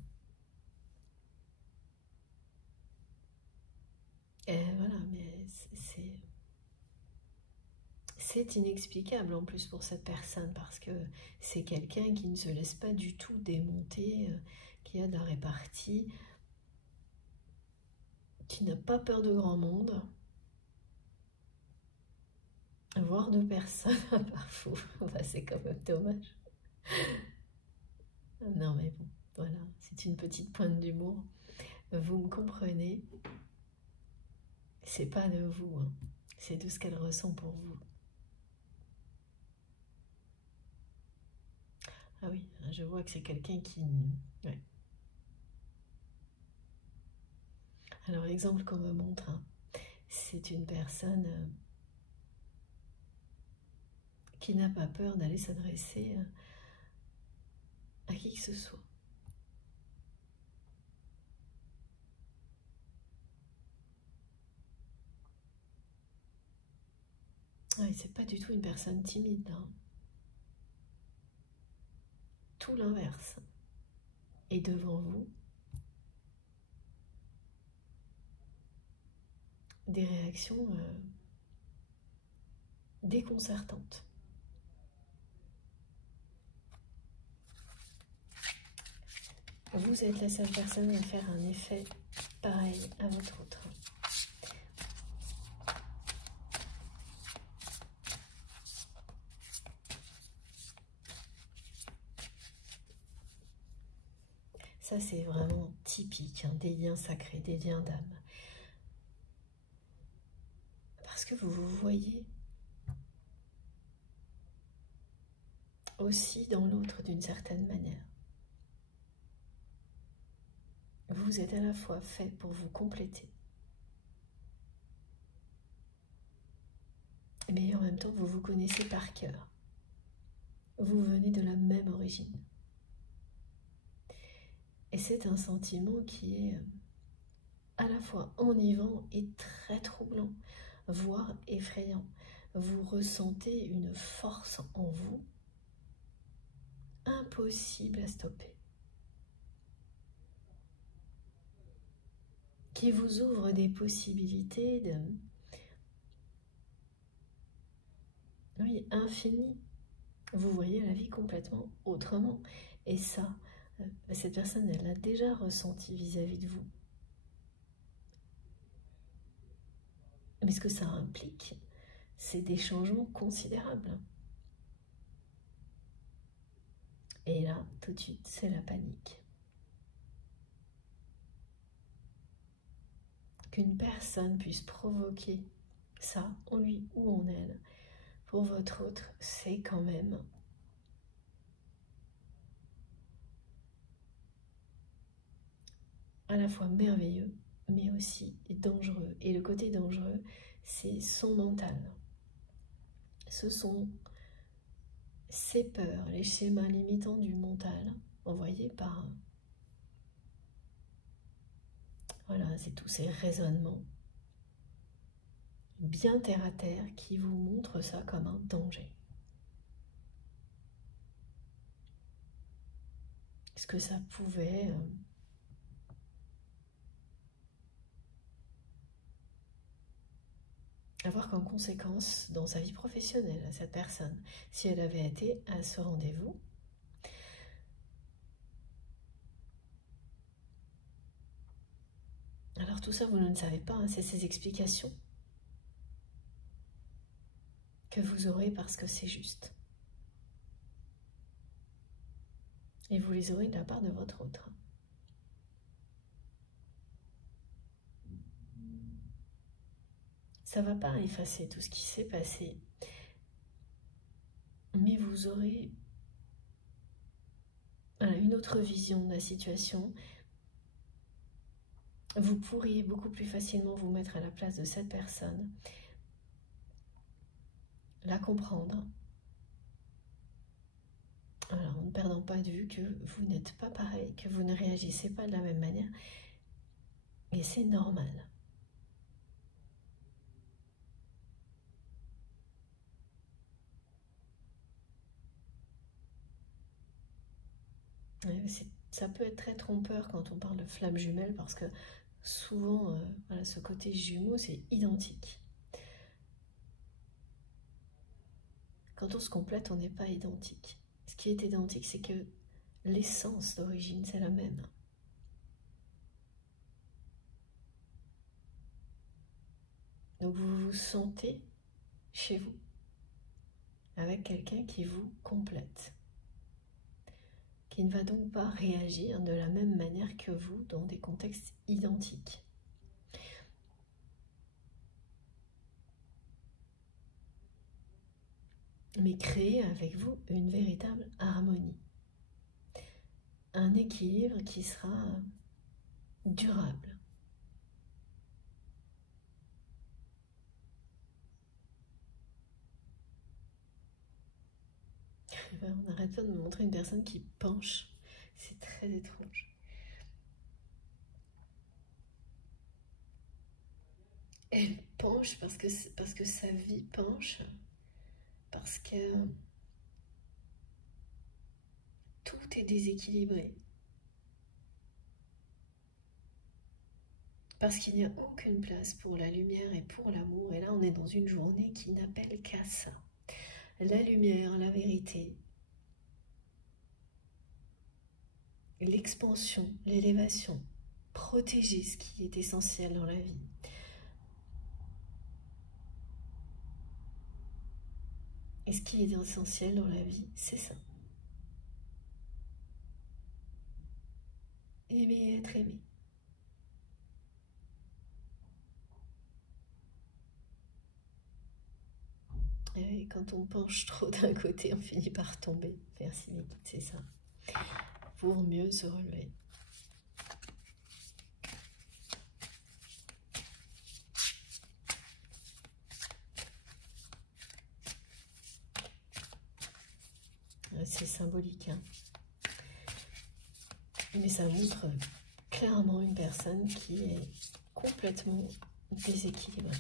Et voilà, mais c'est inexplicable en plus pour cette personne parce que c'est quelqu'un qui ne se laisse pas du tout démonter, qui a de la répartie, qui n'a pas peur de grand monde, voire de personne à part vous. C'est quand même dommage. Non mais bon, voilà, c'est une petite pointe d'humour. Vous me comprenez, c'est pas de vous, hein. C'est de ce qu'elle ressent pour vous. Ah oui, je vois que c'est quelqu'un qui... Ouais. Alors l'exemple qu'on me montre, hein, c'est une personne qui n'a pas peur d'aller s'adresser à qui que ce soit. Ouais, c'est pas du tout une personne timide. Hein. Tout l'inverse. Et devant vous, des réactions déconcertantes. Vous êtes la seule personne à faire un effet pareil à votre autre. Ça, c'est vraiment typique, hein, des liens sacrés, des liens d'âme. Parce que vous vous voyez aussi dans l'autre d'une certaine manière. Vous êtes à la fois fait pour vous compléter, mais en même temps, vous vous connaissez par cœur. Vous venez de la même origine. Et c'est un sentiment qui est à la fois enivrant et très troublant, voire effrayant. Vous ressentez une force en vous impossible à stopper, qui vous ouvre des possibilités infinies. Vous voyez la vie complètement autrement. Et ça, cette personne, elle l'a déjà ressenti vis-à-vis de vous. Mais ce que ça implique, c'est des changements considérables. Et là, tout de suite, c'est la panique. Qu'une personne puisse provoquer ça en lui ou en elle, pour votre autre, c'est quand même à la fois merveilleux, mais aussi dangereux. Et le côté dangereux, c'est son mental. Ce sont ces peurs, les schémas limitants du mental, envoyés par... Voilà, c'est tous ces raisonnements bien terre à terre qui vous montrent ça comme un danger. Est-ce que ça pouvait avoir comme conséquence dans sa vie professionnelle, cette personne, si elle avait été à ce rendez-vous? Alors tout ça, vous ne le savez pas, hein, c'est ces explications que vous aurez parce que c'est juste. Et vous les aurez de la part de votre autre. Ça ne va pas effacer tout ce qui s'est passé, mais vous aurez une autre vision de la situation. Vous pourriez beaucoup plus facilement vous mettre à la place de cette personne, la comprendre, alors en ne perdant pas de vue que vous n'êtes pas pareil, que vous ne réagissez pas de la même manière, et c'est normal. Ça peut être très trompeur quand on parle de flamme jumelle parce que souvent, voilà, ce côté jumeau, c'est identique. Quand on se complète, on n'est pas identique. Ce qui est identique, c'est que l'essence d'origine, c'est la même. Donc vous vous sentez chez vous, avec quelqu'un qui vous complète, qui ne va donc pas réagir de la même manière que vous dans des contextes identiques. Mais créer avec vous une véritable harmonie, un équilibre qui sera durable. On n'arrête pas de me montrer une personne qui penche, c'est très étrange. Elle penche parce que sa vie penche, parce que tout est déséquilibré. Parce qu'il n'y a aucune place pour la lumière et pour l'amour. Et là, on est dans une journée qui n'appelle qu'à ça. La lumière, la vérité. l'expansion, l'élévation, protéger ce qui est essentiel dans la vie. Et ce qui est essentiel dans la vie, c'est ça. Aimer et être aimé. Et quand on penche trop d'un côté, on finit par tomber. Merci les guides, c'est ça. Pour mieux se relever. C'est symbolique, hein. Mais ça montre clairement une personne qui est complètement déséquilibrée.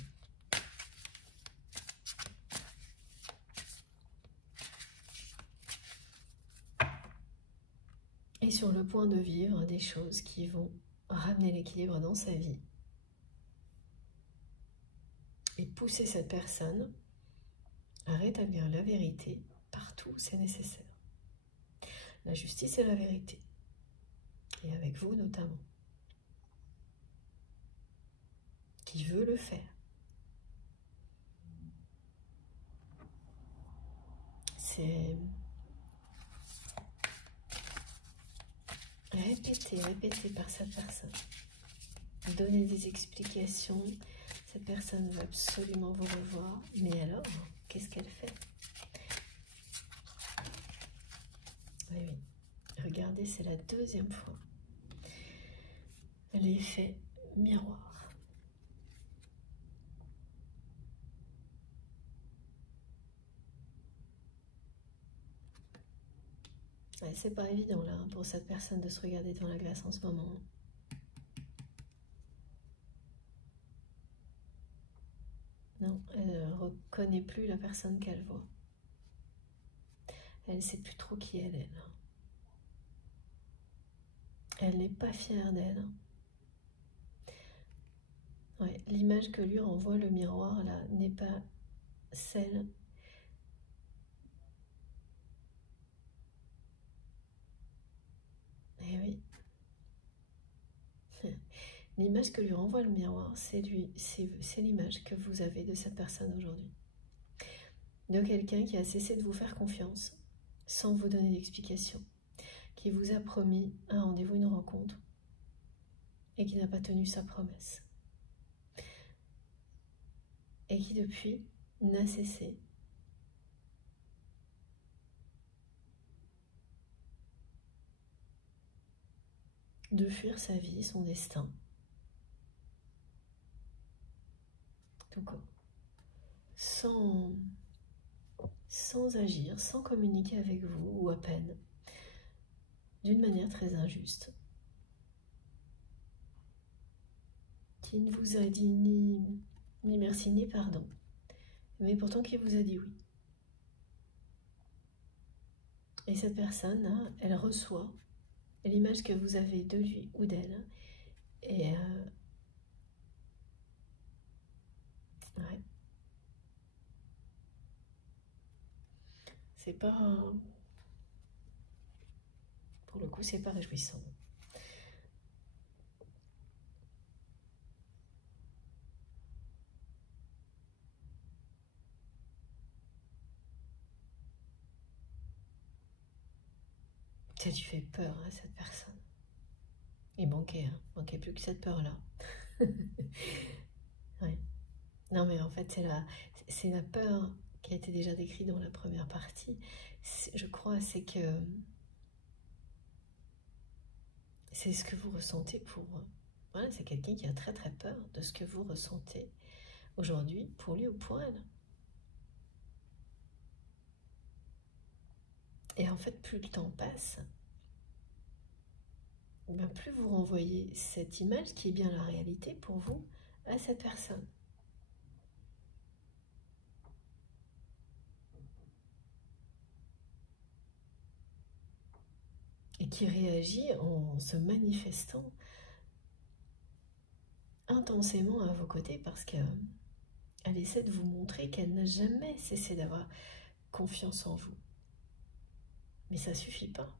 Et sur le point de vivre des choses qui vont ramener l'équilibre dans sa vie et pousser cette personne à rétablir la vérité partout où c'est nécessaire. La justice et la vérité. Et avec vous notamment. Qui veut le faire. C'est répété par cette personne. Donner des explications. Cette personne veut absolument vous revoir. Mais alors, qu'est-ce qu'elle fait? Oui, oui. Regardez, c'est la deuxième fois. L'effet miroir. Ouais, c'est pas évident là pour cette personne de se regarder dans la glace en ce moment. Non, elle ne reconnaît plus la personne qu'elle voit. Elle ne sait plus trop qui elle est. Elle n'est pas fière d'elle. Ouais, l'image que lui renvoie le miroir là n'est pas celle Eh oui. L'image que lui renvoie le miroir, c'est l'image que vous avez de cette personne aujourd'hui. De quelqu'un qui a cessé de vous faire confiance, sans vous donner d'explication, qui vous a promis un rendez-vous, une rencontre, et qui n'a pas tenu sa promesse. Et qui depuis n'a cessé de fuir sa vie, son destin. Donc, sans agir, sans communiquer avec vous, ou à peine, d'une manière très injuste, qui ne vous a dit ni merci ni pardon, mais pourtant qui vous a dit oui. Et cette personne, elle reçoit l'image que vous avez de lui ou d'elle, et ouais. C'est pas... Pour le coup, c'est pas réjouissant. Ça lui fait peur, hein, cette personne. Il manquait plus que cette peur-là. Ouais. Non, mais en fait, c'est la peur qui a été déjà décrite dans la première partie. Je crois, c'est que c'est ce que vous ressentez pour... Voilà, c'est quelqu'un qui a très très peur de ce que vous ressentez aujourd'hui pour lui ou pour elle. Et en fait, plus le temps passe, ben plus vous renvoyez cette image qui est bien la réalité pour vous à cette personne. Et qui réagit en se manifestant intensément à vos côtés parce qu'elle essaie de vous montrer qu'elle n'a jamais cessé d'avoir confiance en vous. Mais ça suffit pas.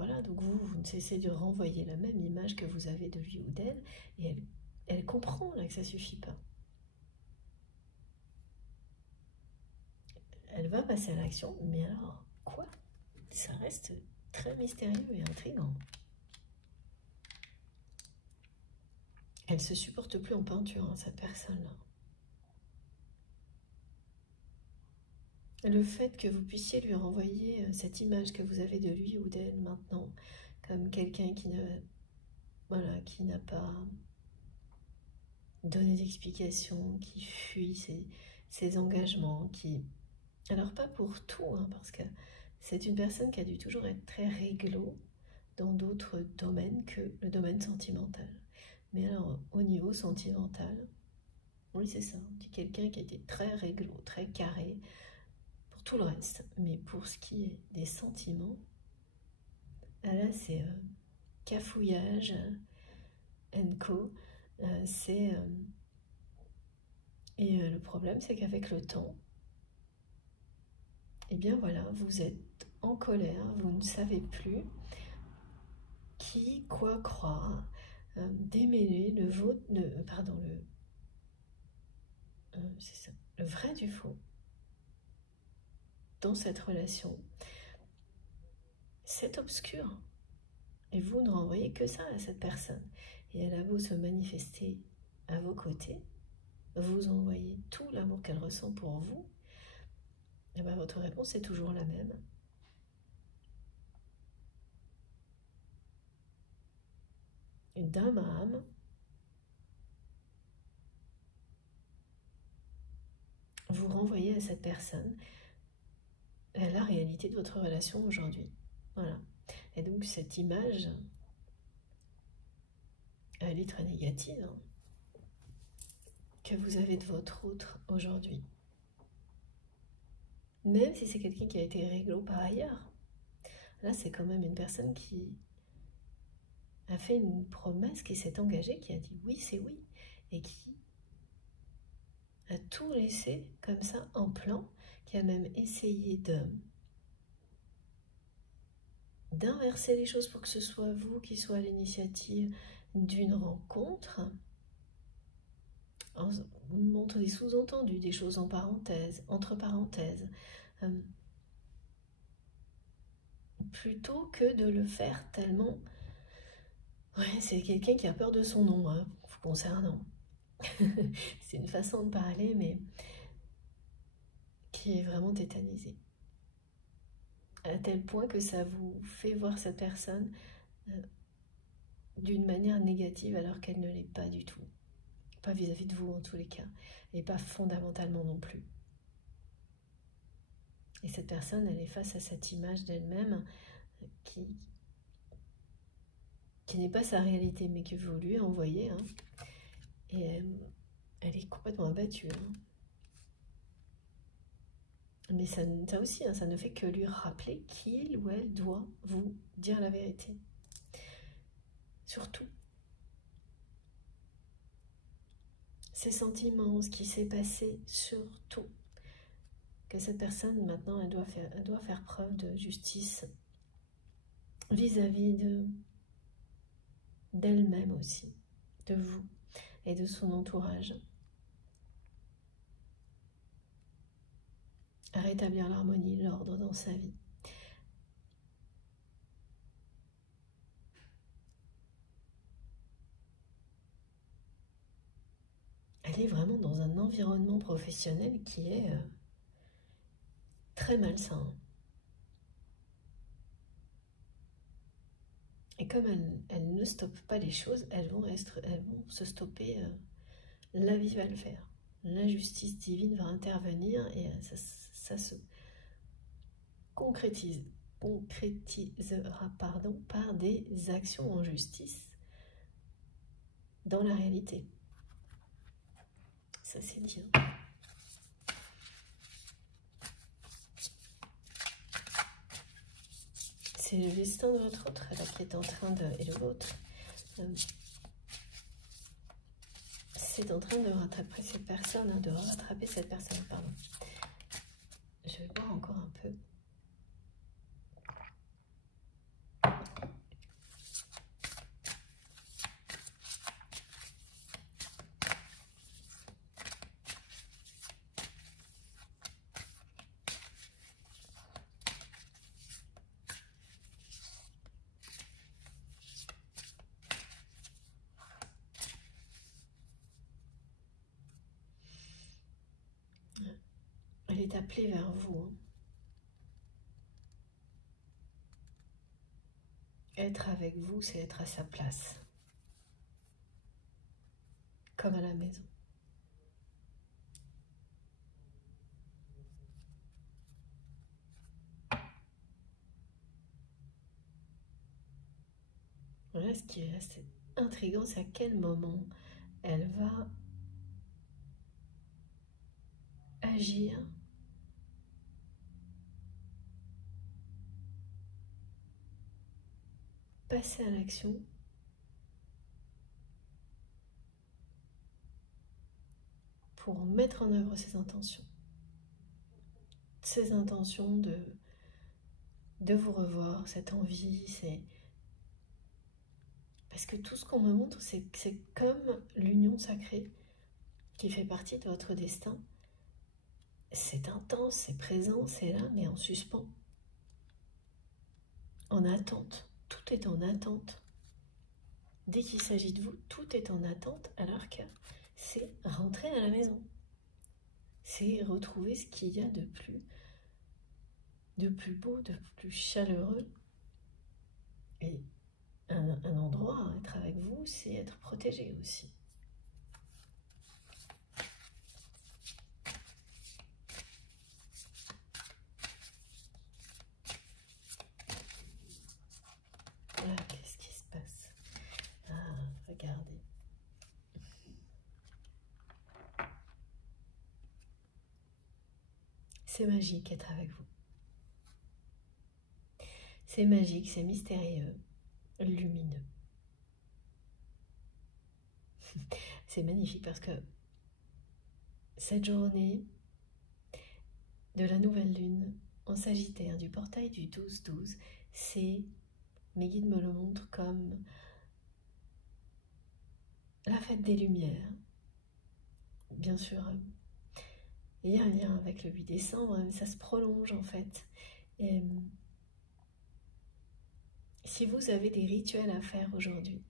Voilà, donc vous ne cessez de renvoyer la même image que vous avez de lui ou d'elle, et elle comprend là que ça suffit pas. Elle va passer à l'action, mais alors, quoi? Ça reste très mystérieux et intriguant. Elle se supporte plus en peinture, hein, cette personne-là. Le fait que vous puissiez lui renvoyer cette image que vous avez de lui ou d'elle maintenant, comme quelqu'un qui ne, voilà, qui n'a pas donné d'explication, qui fuit ses engagements, qui... Alors pas pour tout, hein, parce que c'est une personne qui a dû toujours être très réglo dans d'autres domaines que le domaine sentimental. Mais alors, au niveau sentimental, oui c'est ça, c'est quelqu'un qui a été très réglo, très carré, pour tout le reste. Mais pour ce qui est des sentiments, là c'est cafouillage, co, c'est... et le problème c'est qu'avec le temps, et bien voilà, vous êtes en colère, vous ne savez plus qui, quoi croire, démêler le c'est ça, le vrai du faux dans cette relation. C'est obscur et vous ne renvoyez que ça à cette personne, et elle a beau se manifester à vos côtés, vous envoyez tout l'amour qu'elle ressent pour vous, et bien votre réponse est toujours la même. D'âme à âme, vous renvoyez à cette personne la réalité de votre relation aujourd'hui. Voilà. Et donc cette image, elle est très négative, hein, que vous avez de votre autre aujourd'hui. Même si c'est quelqu'un qui a été réglo par ailleurs. Là, c'est quand même une personne qui a fait une promesse, qui s'est engagée, qui a dit oui, c'est oui, et qui a tout laissé comme ça en plan, qui a même essayé d'inverser les choses pour que ce soit vous qui soit à l'initiative d'une rencontre, en montre des sous-entendus, des choses en parenthèse, entre parenthèses, plutôt que de le faire tellement... Ouais, c'est quelqu'un qui a peur de son nom, hein, vous concernant. C'est une façon de parler, mais qui est vraiment tétanisée. À tel point que ça vous fait voir cette personne d'une manière négative alors qu'elle ne l'est pas du tout. Pas vis-à-vis de vous en tous les cas, et pas fondamentalement non plus. Et cette personne, elle est face à cette image d'elle-même qui n'est pas sa réalité, mais que vous lui envoyez, hein, et elle est complètement abattue. Hein. Mais ça aussi, hein, ça ne fait que lui rappeler qu'il ou elle doit vous dire la vérité. Surtout. Ses sentiments, ce qui s'est passé, surtout. Que cette personne, maintenant, elle doit faire preuve de justice vis-à-vis d'elle-même aussi, de vous et de son entourage. À rétablir l'harmonie, l'ordre dans sa vie. Elle est vraiment dans un environnement professionnel qui est très malsain. Et comme elle ne stoppe pas les choses, elles vont se stopper. La vie va le faire. La justice divine va intervenir et ça se concrétisera par des actions en justice dans la réalité. Ça c'est bien. C'est le destin de votre autre là, qui est en train de... et le vôtre. C'est en train de rattraper cette personne, hein, de rattraper cette personne, pardon. Je vais boire encore un peu. elle est appelée vers vous. Hein. Être avec vous, c'est être à sa place. Comme à la maison. Voilà, ce qui reste intriguant, c'est à quel moment elle va agir passer à l'action pour mettre en œuvre ses intentions. Ses intentions de vous revoir, cette envie, c'est... Parce que tout ce qu'on me montre, c'est comme l'union sacrée qui fait partie de votre destin. C'est intense, c'est présent, c'est là, mais en suspens. En attente. Tout est en attente. Dès qu'il s'agit de vous, tout est en attente, alors que c'est rentrer à la maison. C'est retrouver ce qu'il y a de plus beau, de plus chaleureux. Et un endroit à être avec vous, c'est être protégé aussi. Là, qu'est-ce qui se passe? Ah, regardez. C'est magique être avec vous. C'est magique, c'est mystérieux, lumineux. C'est magnifique parce que cette journée de la nouvelle lune en Sagittaire, du portail du 12-12, c'est, mes guides me le montrent comme la fête des Lumières. Bien sûr, il y a un lien avec le 8 décembre, mais ça se prolonge en fait. Et si vous avez des rituels à faire aujourd'hui,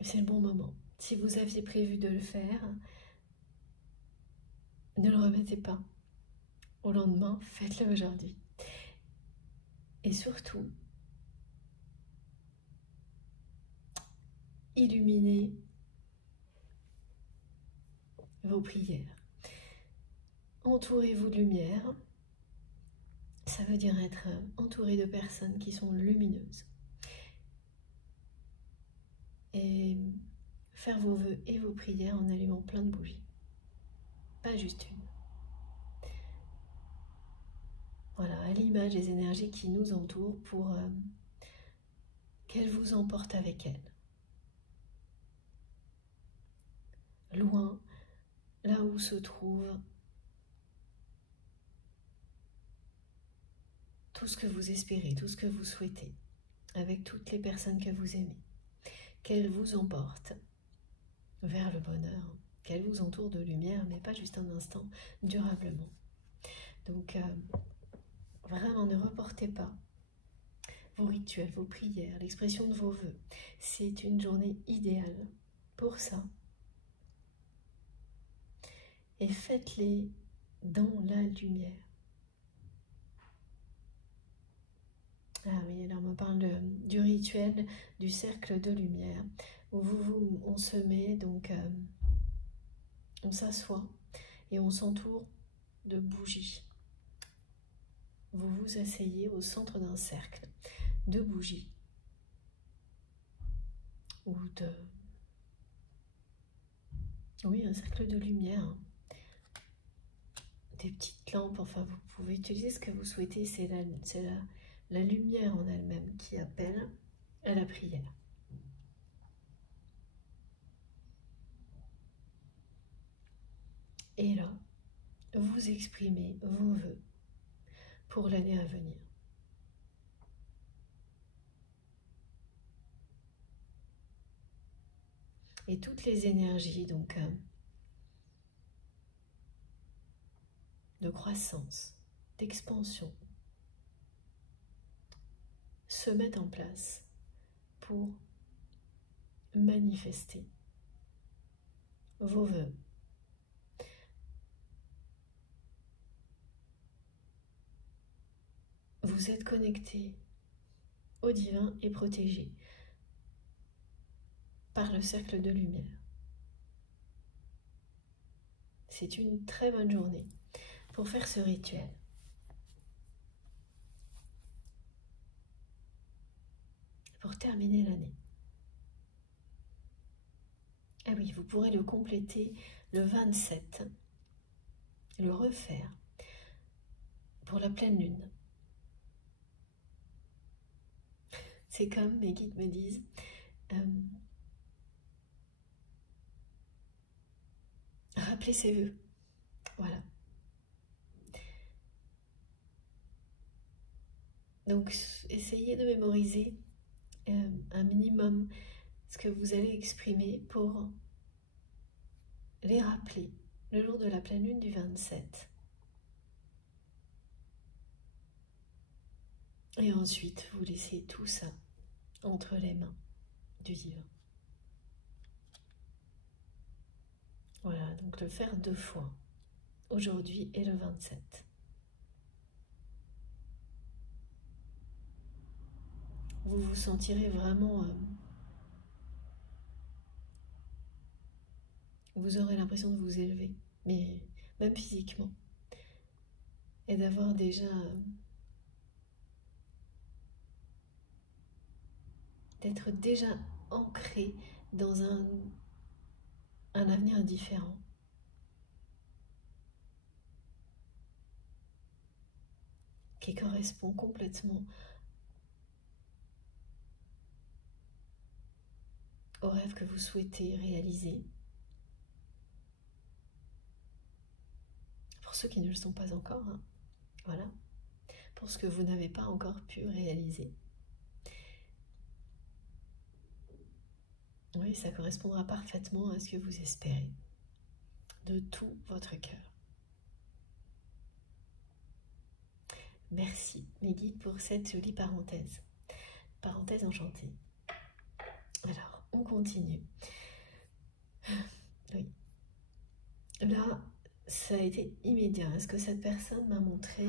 c'est le bon moment. Si vous aviez prévu de le faire, ne le remettez pas au lendemain, faites-le aujourd'hui. Et surtout, illuminez vos prières. Entourez-vous de lumière. Ça veut dire être entouré de personnes qui sont lumineuses. Et faire vos vœux et vos prières en allumant plein de bougies. Pas juste une. Voilà, à l'image des énergies qui nous entourent pour qu'elles vous emportent avec elles. Loin, là où se trouve tout ce que vous espérez, tout ce que vous souhaitez, avec toutes les personnes que vous aimez. Qu'elles vous emportent vers le bonheur, qu'elles vous entourent de lumière, mais pas juste un instant, durablement. Donc, vraiment, ne reportez pas vos rituels, vos prières, l'expression de vos vœux. C'est une journée idéale pour ça. Et faites-les dans la lumière. Ah oui, alors on me parle du rituel du cercle de lumière, où on se met, donc on s'assoit et on s'entoure de bougies. Vous vous asseyez au centre d'un cercle de bougies ou de... Oui, un cercle de lumière. Des petites lampes, enfin vous pouvez utiliser ce que vous souhaitez, c'est la lumière en elle-même qui appelle à la prière. Et là, vous exprimez vos vœux pour l'année à venir. Et toutes les énergies donc de croissance, d'expansion se mettent en place pour manifester vos vœux. Vous êtes connecté au divin et protégé par le cercle de lumière. C'est une très bonne journée pour faire ce rituel. Pour terminer l'année. Ah oui, vous pourrez le compléter le 27, le refaire pour la pleine lune. C'est comme mes guides me disent, rappelez ses vœux. Voilà. Donc, essayez de mémoriser un minimum ce que vous allez exprimer pour les rappeler le jour de la pleine lune du 27. Et ensuite, vous laissez tout ça entre les mains du divin. Voilà, donc le faire 2 fois, aujourd'hui et le 27. Vous vous sentirez vraiment... vous aurez l'impression de vous élever, mais même physiquement. Et d'avoir déjà... d'être déjà ancré dans un avenir différent. Qui correspond complètement au rêve que vous souhaitez réaliser. Pour ceux qui ne le sont pas encore, hein, voilà. Pour ce que vous n'avez pas encore pu réaliser. Oui, ça correspondra parfaitement à ce que vous espérez, de tout votre cœur. Merci, mes guides, pour cette jolie parenthèse. Parenthèse enchantée. Alors, on continue. Oui. Là, ça a été immédiat. Est-ce que cette personne m'a montré...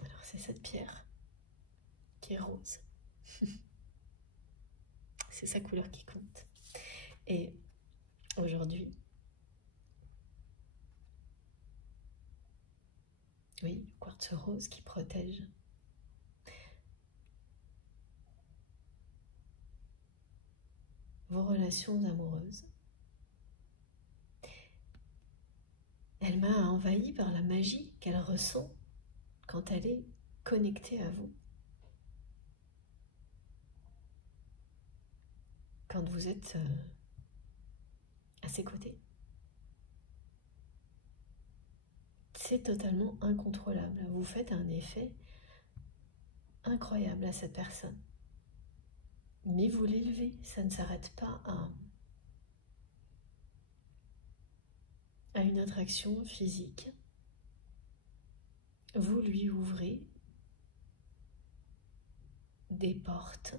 Alors, c'est cette pierre qui est rose. C'est sa couleur qui compte. Et aujourd'hui, oui, le quartz rose qui protège. Vos relations amoureuses. Elle m'a envahie par la magie qu'elle ressent quand elle est connectée à vous. Quand vous êtes à ses côtés. C'est totalement incontrôlable. Vous faites un effet incroyable à cette personne. Mais vous l'élevez, ça ne s'arrête pas à une attraction physique. Vous lui ouvrez des portes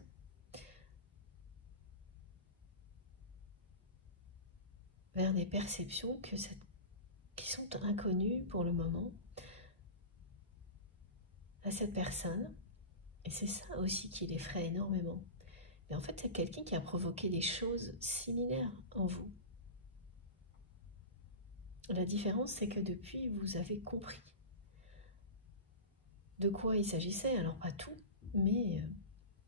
vers des perceptions qui sont inconnues pour le moment à cette personne. Et c'est ça aussi qui l'effraie énormément. Mais en fait, c'est quelqu'un qui a provoqué des choses similaires en vous. La différence, c'est que depuis, vous avez compris de quoi il s'agissait. Alors, pas tout, mais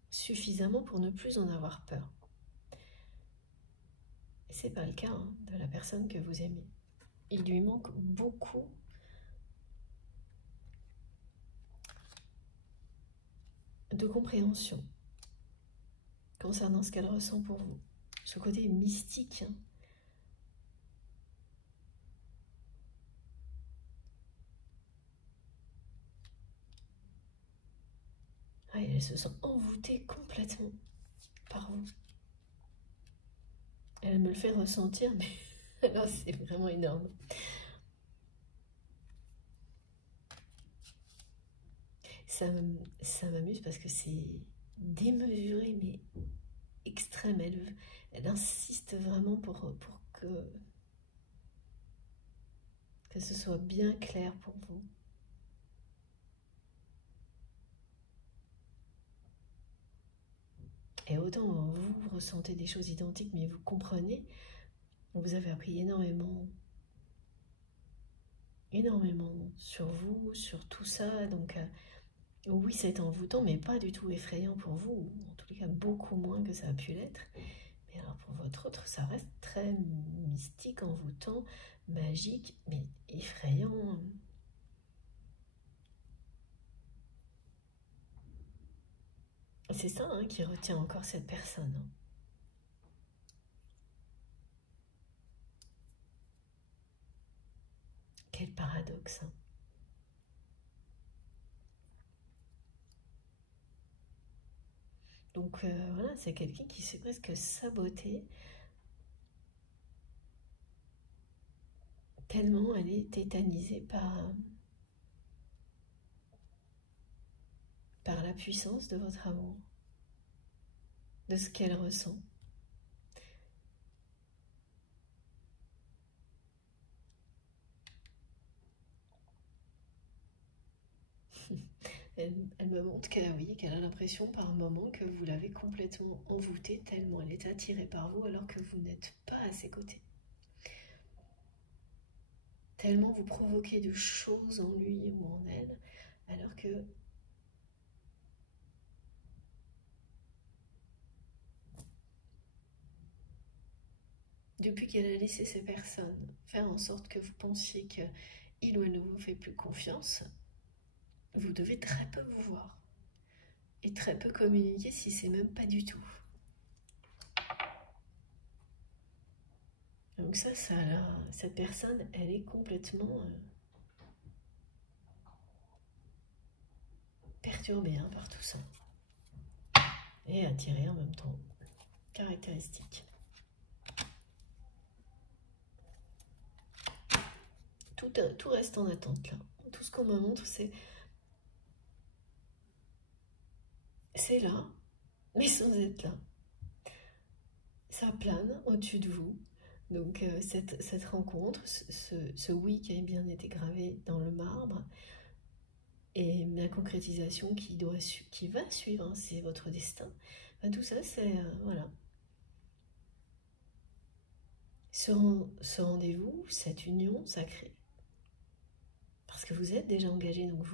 suffisamment pour ne plus en avoir peur. Et c'est pas le cas de la personne que vous aimez. Il lui manque beaucoup de compréhension concernant ce qu'elle ressent pour vous. Ce côté mystique. Elle se sent envoûtée complètement par vous. Elle me le fait ressentir, mais là, c'est vraiment énorme. Ça m'amuse parce que c'est démesurée, mais extrême. Elle insiste vraiment pour que ce soit bien clair pour vous. Et autant vous ressentez des choses identiques, mais vous comprenez, vous avez appris énormément sur vous, sur tout ça. Donc oui, c'est envoûtant, mais pas du tout effrayant pour vous. En tous les cas, beaucoup moins que ça a pu l'être. Mais alors pour votre autre, ça reste très mystique, envoûtant, magique, mais effrayant. C'est ça hein, qui retient encore cette personne. Quel paradoxe. Donc voilà, c'est quelqu'un qui s'est presque saboté tellement elle est tétanisée par la puissance de votre amour, de ce qu'elle ressent. Elle me montre qu'elle a l'impression par moment que vous l'avez complètement envoûtée tellement elle est attirée par vous alors que vous n'êtes pas à ses côtés. Tellement vous provoquez de choses en lui ou en elle alors que depuis qu'elle a laissé ces personnes faire en sorte que vous pensiez qu'il ou elle ne vous fait plus confiance, vous devez très peu vous voir et très peu communiquer si c'est même pas du tout. Donc ça là, cette personne, elle est complètement perturbée hein, par tout ça et attirée en même temps. Caractéristique. Tout reste en attente là. Tout ce qu'on me montre, c'est là, mais sans être là. Ça plane au-dessus de vous. Donc cette rencontre, ce oui qui a bien été gravé dans le marbre, et la concrétisation qui va suivre, hein, c'est votre destin. Enfin, tout ça, c'est voilà. Ce rendez-vous, cette union sacrée, parce que vous êtes déjà engagé, donc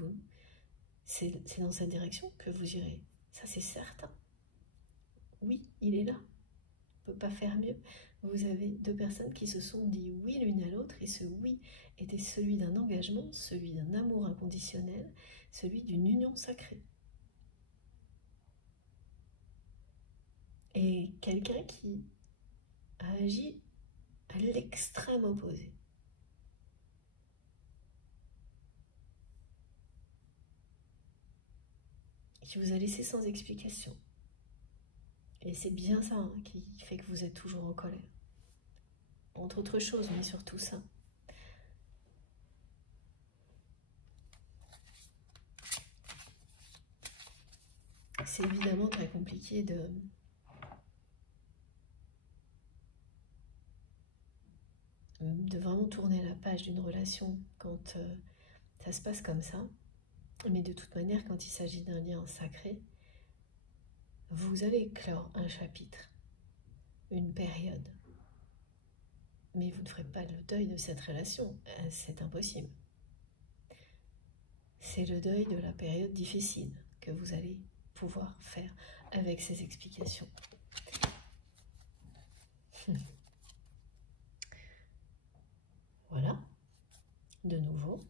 c'est dans cette direction que vous irez. Ça, c'est certain. Oui, il est là. On ne peut pas faire mieux. Vous avez deux personnes qui se sont dit oui l'une à l'autre, et ce oui était celui d'un engagement, celui d'un amour inconditionnel, celui d'une union sacrée. Et quelqu'un qui a agi à l'extrême opposé. Qui vous a laissé sans explication. Et c'est bien ça hein, qui fait que vous êtes toujours en colère. Entre autres choses, mais surtout ça. C'est évidemment très compliqué de vraiment tourner la page d'une relation quand ça se passe comme ça. Mais de toute manière, quand il s'agit d'un lien sacré, vous allez clore un chapitre, une période. Mais vous ne ferez pas le deuil de cette relation, c'est impossible. C'est le deuil de la période difficile que vous allez pouvoir faire avec ces explications. Voilà, de nouveau.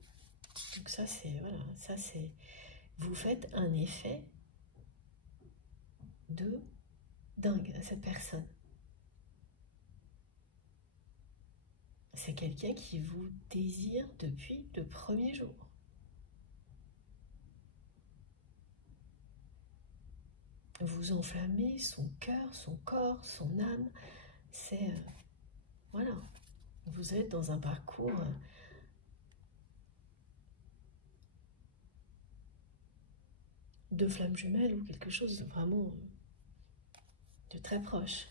Donc ça c'est, voilà, ça c'est, vous faites un effet de dingue à cette personne. C'est quelqu'un qui vous désire depuis le premier jour. Vous enflammez son cœur, son corps, son âme. C'est, voilà, vous êtes dans un parcours deux flammes jumelles ou quelque chose de vraiment de très proche.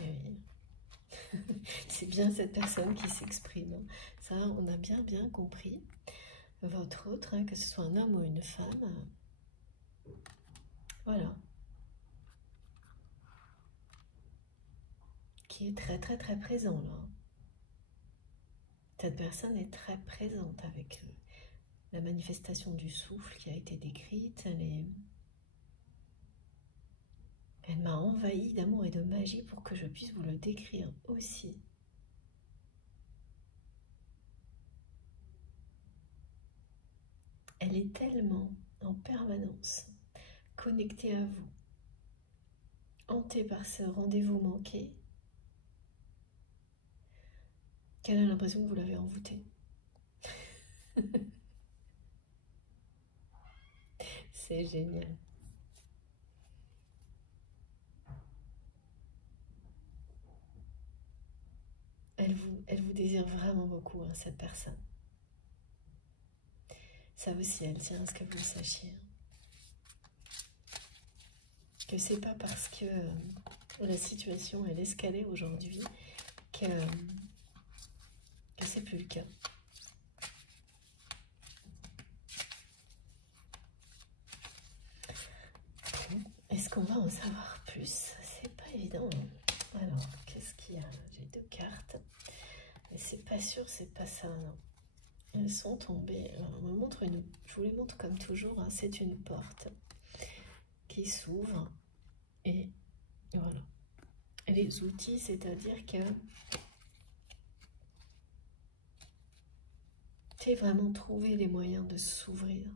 Et oui. C'est bien cette personne qui s'exprime. Hein. Ça, on a bien compris. Votre autre, hein, que ce soit un homme ou une femme. Voilà. Qui est très présent là. Cette personne est très présente avec la manifestation du souffle qui a été décrite. Elle m'a envahi d'amour et de magie pour que je puisse vous le décrire aussi. Elle est tellement en permanence connectée à vous, hantée par ce rendez-vous manqué, qu'elle a l'impression que vous l'avez envoûtée. C'est génial. Elle vous désire vraiment beaucoup, hein, cette personne. Ça aussi, elle tient à ce que vous le sachiez. Que c'est pas parce que la situation elle escalée aujourd'hui que c'est plus le cas. Est-ce qu'on va en savoir plus? C'est pas évident. Alors, qu'est-ce qu'il y a? J'ai deux cartes. Mais c'est pas sûr, c'est pas ça, non. Elles sont tombées. Alors, on me montre je vous les montre comme toujours, hein, c'est une porte qui s'ouvre. Et voilà. Les outils, c'est-à-dire que c'est vraiment trouver les moyens de s'ouvrir.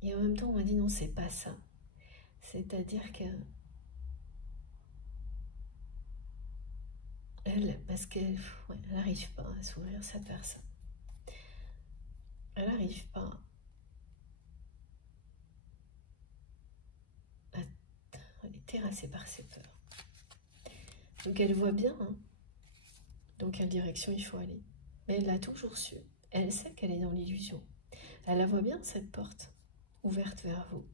Et en même temps, on m'a dit non, c'est pas ça. C'est-à-dire que parce qu'elle n'arrive pas à s'ouvrir, cette personne. Elle n'arrive pas à... Elle est terrassée par ses peurs. Donc elle voit bien dans quelle direction il faut aller. Mais elle l'a toujours su. Elle sait qu'elle est dans l'illusion. Elle la voit bien, cette porte ouverte vers vous.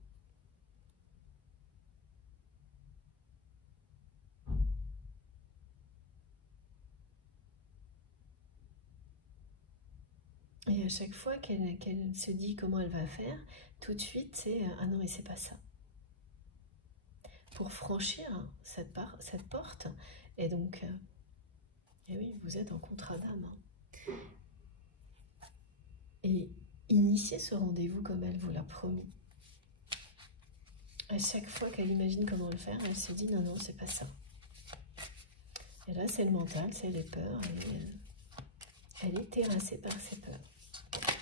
Et à chaque fois qu'elle se dit comment elle va faire, tout de suite c'est « Ah non, mais c'est pas ça ». Pour franchir cette porte, et donc, et oui, vous êtes en contrat d'âme. Et initier ce rendez-vous comme elle vous l'a promis. À chaque fois qu'elle imagine comment le faire, elle se dit « Non, non, c'est pas ça ». Et là, c'est le mental, c'est les peurs, et elle est terrassée par ses peurs.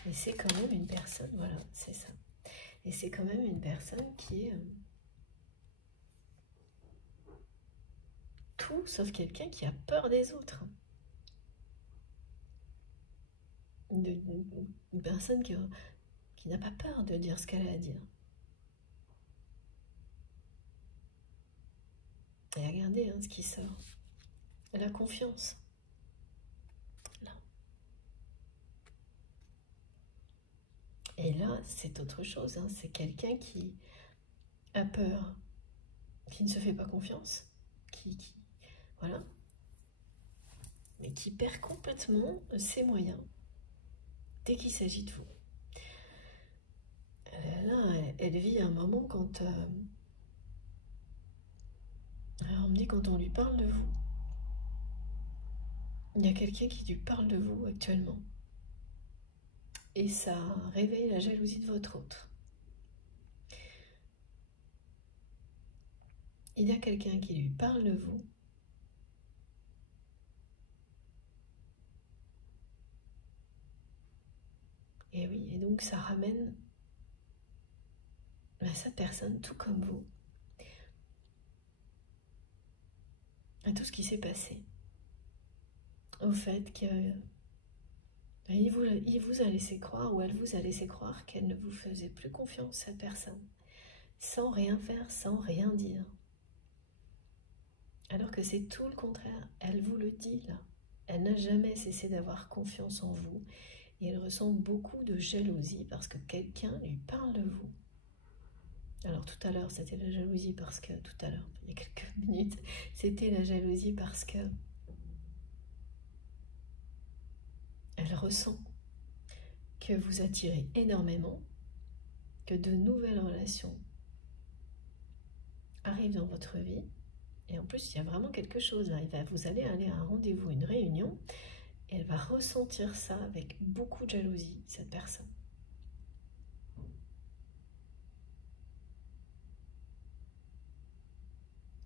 Et c'est quand même une personne, voilà, c'est ça. Et c'est quand même une personne qui est tout sauf quelqu'un qui a peur des autres. Une personne qui n'a pas peur de dire ce qu'elle a à dire. Et regardez ce qui sort. Elle a confiance. Là. Et là, c'est autre chose. C'est quelqu'un qui a peur, qui ne se fait pas confiance, voilà, mais qui perd complètement ses moyens dès qu'il s'agit de vous. Là, elle vit un moment quand... alors on me dit quand on lui parle de vous. Il y a quelqu'un qui lui parle de vous actuellement. Et ça réveille la jalousie de votre autre. Il y a quelqu'un qui lui parle de vous. Et oui, et donc ça ramène à cette personne, tout comme vous, à tout ce qui s'est passé. Au fait qu'il vous a laissé croire, ou elle vous a laissé croire qu'elle ne vous faisait plus confiance, cette personne, sans rien faire, sans rien dire. Alors que c'est tout le contraire. Elle vous le dit là. Elle n'a jamais cessé d'avoir confiance en vous et elle ressent beaucoup de jalousie parce que quelqu'un lui parle de vous. Alors tout à l'heure, c'était la jalousie parce que, tout à l'heure, il y a quelques minutes, c'était la jalousie parce que elle ressent que vous attirez énormément, que de nouvelles relations arrivent dans votre vie. Et en plus, il y a vraiment quelque chose là. Vous allez aller à un rendez-vous, une réunion, et elle va ressentir ça avec beaucoup de jalousie, cette personne.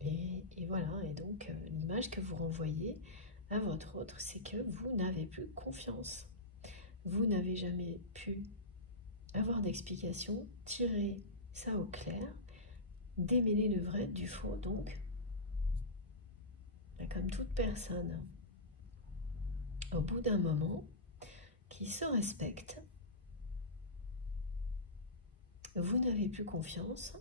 Et voilà, et donc l'image que vous renvoyez à votre autre, c'est que vous n'avez plus confiance. Vous n'avez jamais pu avoir d'explication, tirer ça au clair, démêler le vrai du faux. Donc, comme toute personne, au bout d'un moment, qui se respecte, vous n'avez plus confiance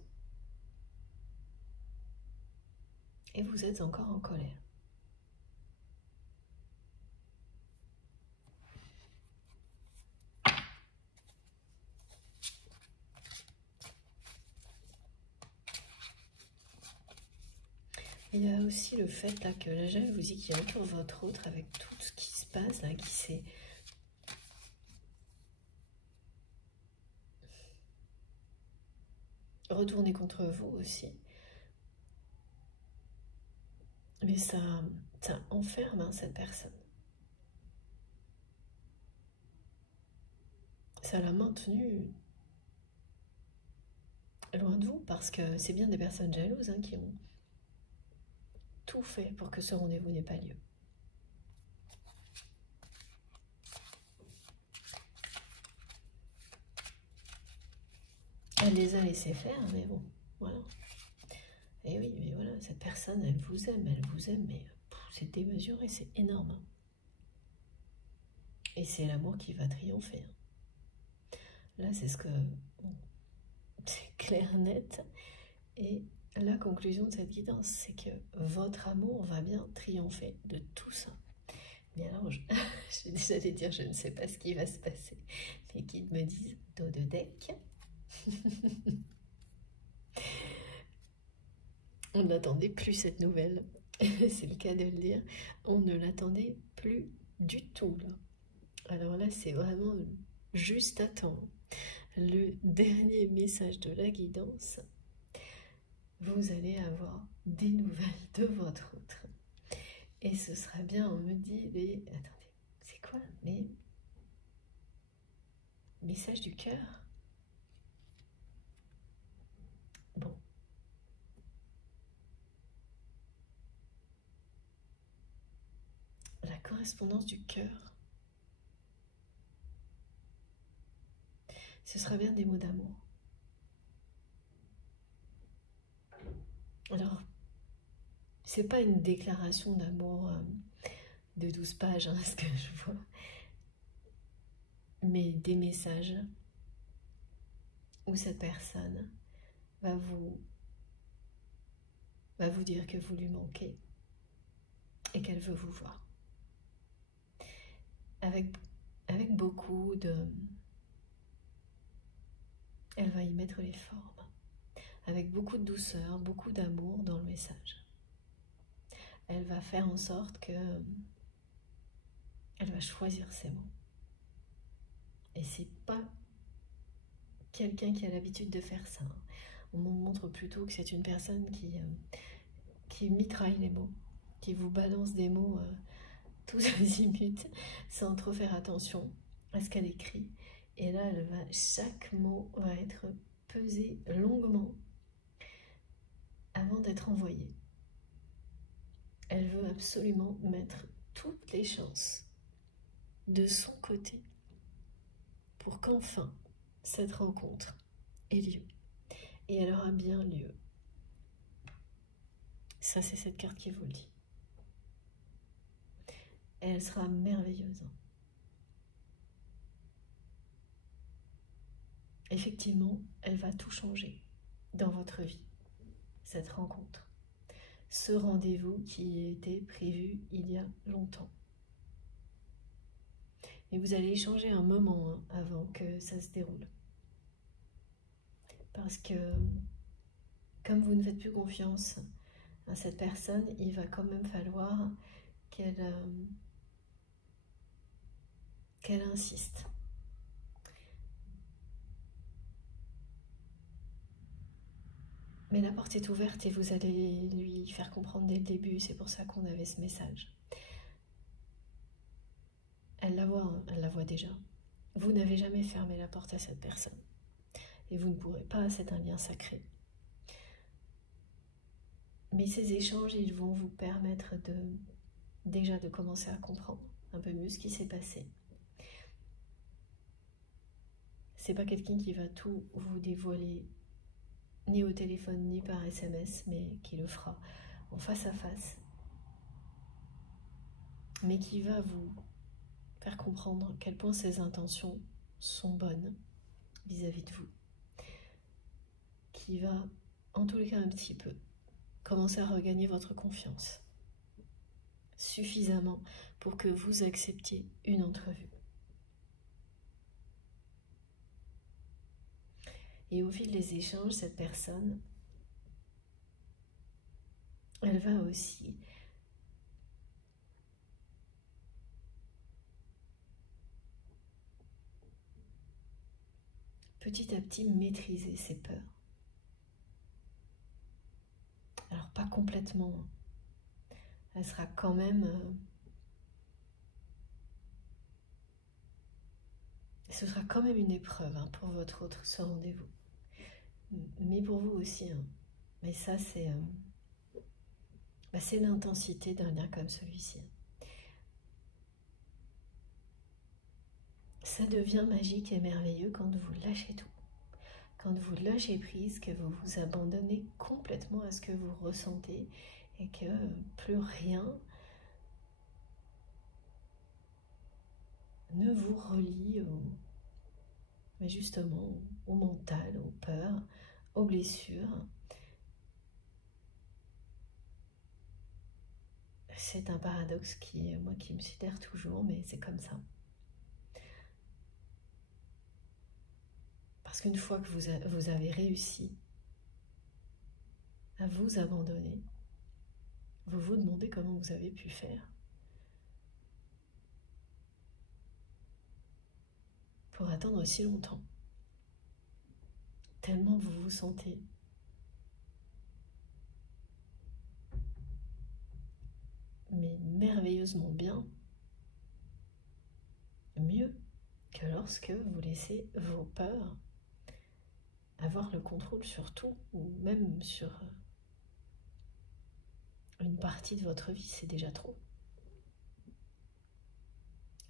et vous êtes encore en colère. Il y a aussi le fait là, que la jalousie qui entoure votre autre avec tout ce qui se passe, là, qui s'est retourné contre vous aussi. Mais ça enferme cette personne. Ça l'a maintenue loin de vous parce que c'est bien des personnes jalouses qui ont tout fait pour que ce rendez-vous n'ait pas lieu. Elle les a laissés faire, mais bon, voilà. Et oui, mais voilà, cette personne, elle vous aime, mais c'est démesuré, c'est énorme. Et c'est l'amour qui va triompher. Là, c'est ce que... Bon, c'est clair, net. Et la conclusion de cette guidance, c'est que votre amour va bien triompher de tout ça. Mais alors, je vais déjà allée dire, je ne sais pas ce qui va se passer. Les guides me disent, dos de deck. On n'attendait plus cette nouvelle. C'est le cas de le dire. On ne l'attendait plus du tout, là. Alors là, c'est vraiment juste à temps. Le dernier message de la guidance, vous allez avoir des nouvelles de votre autre. Et ce sera bien, on me dit, attendez, c'est quoi les messages du cœur? Bon. La correspondance du cœur. Ce sera bien des mots d'amour. Alors, c'est pas une déclaration d'amour de 12 pages, ce que je vois, mais des messages où cette personne va vous dire que vous lui manquez et qu'elle veut vous voir. Avec beaucoup de... Elle va y mettre les formes. Avec beaucoup de douceur, beaucoup d'amour dans le message. Elle va faire en sorte que... Elle va choisir ses mots. Et c'est pas quelqu'un qui a l'habitude de faire ça. On montre plutôt que c'est une personne qui mitraille les mots, qui vous balance des mots tous azimuts, sans trop faire attention à ce qu'elle écrit. Et là, chaque mot va être pesé longuement avant d'être envoyé. Elle veut absolument mettre toutes les chances de son côté pour qu'enfin cette rencontre ait lieu. Et elle aura bien lieu. Ça, c'est cette carte qui vous le dit. Et elle sera merveilleuse. Effectivement, elle va tout changer dans votre vie, cette rencontre. ce rendez-vous qui était prévu il y a longtemps. Et vous allez échanger un moment avant que ça se déroule. Parce que comme vous ne faites plus confiance à cette personne, il va quand même falloir qu'elle insiste. Mais la porte est ouverte et vous allez lui faire comprendre dès le début, c'est pour ça qu'on avait ce message. Elle la voit, hein, elle la voit déjà. Vous n'avez jamais fermé la porte à cette personne. Et vous ne pourrez pas, c'est un lien sacré. Mais ces échanges, ils vont vous permettre déjà de commencer à comprendre un peu mieux ce qui s'est passé. C'est pas quelqu'un qui va tout vous dévoiler, ni au téléphone, ni par SMS, mais qui le fera en face à face. Mais qui va vous faire comprendre à quel point ses intentions sont bonnes vis-à-vis de vous. Qui va, en tous les cas un petit peu, commencer à regagner votre confiance. Suffisamment pour que vous acceptiez une entrevue. Et au fil des échanges, cette personne, elle va aussi petit à petit maîtriser ses peurs. Alors pas complètement, elle sera quand même... ce sera quand même une épreuve pour votre autre, ce rendez-vous. Mais pour vous aussi. Mais ça, c'est l'intensité d'un lien comme celui-ci. Ça devient magique et merveilleux quand vous lâchez tout. Quand vous lâchez prise, que vous vous abandonnez complètement à ce que vous ressentez et que plus rien ne vous relie mais justement au mental, aux peurs, aux blessures. C'est un paradoxe qui me sidère toujours, mais c'est comme ça. Parce qu'une fois que vous avez réussi à vous abandonner, vous vous demandez comment vous avez pu faire pour attendre si longtemps. Tellement vous vous sentez mais merveilleusement bien, mieux que lorsque vous laissez vos peurs avoir le contrôle sur tout, ou même sur une partie de votre vie, c'est déjà trop.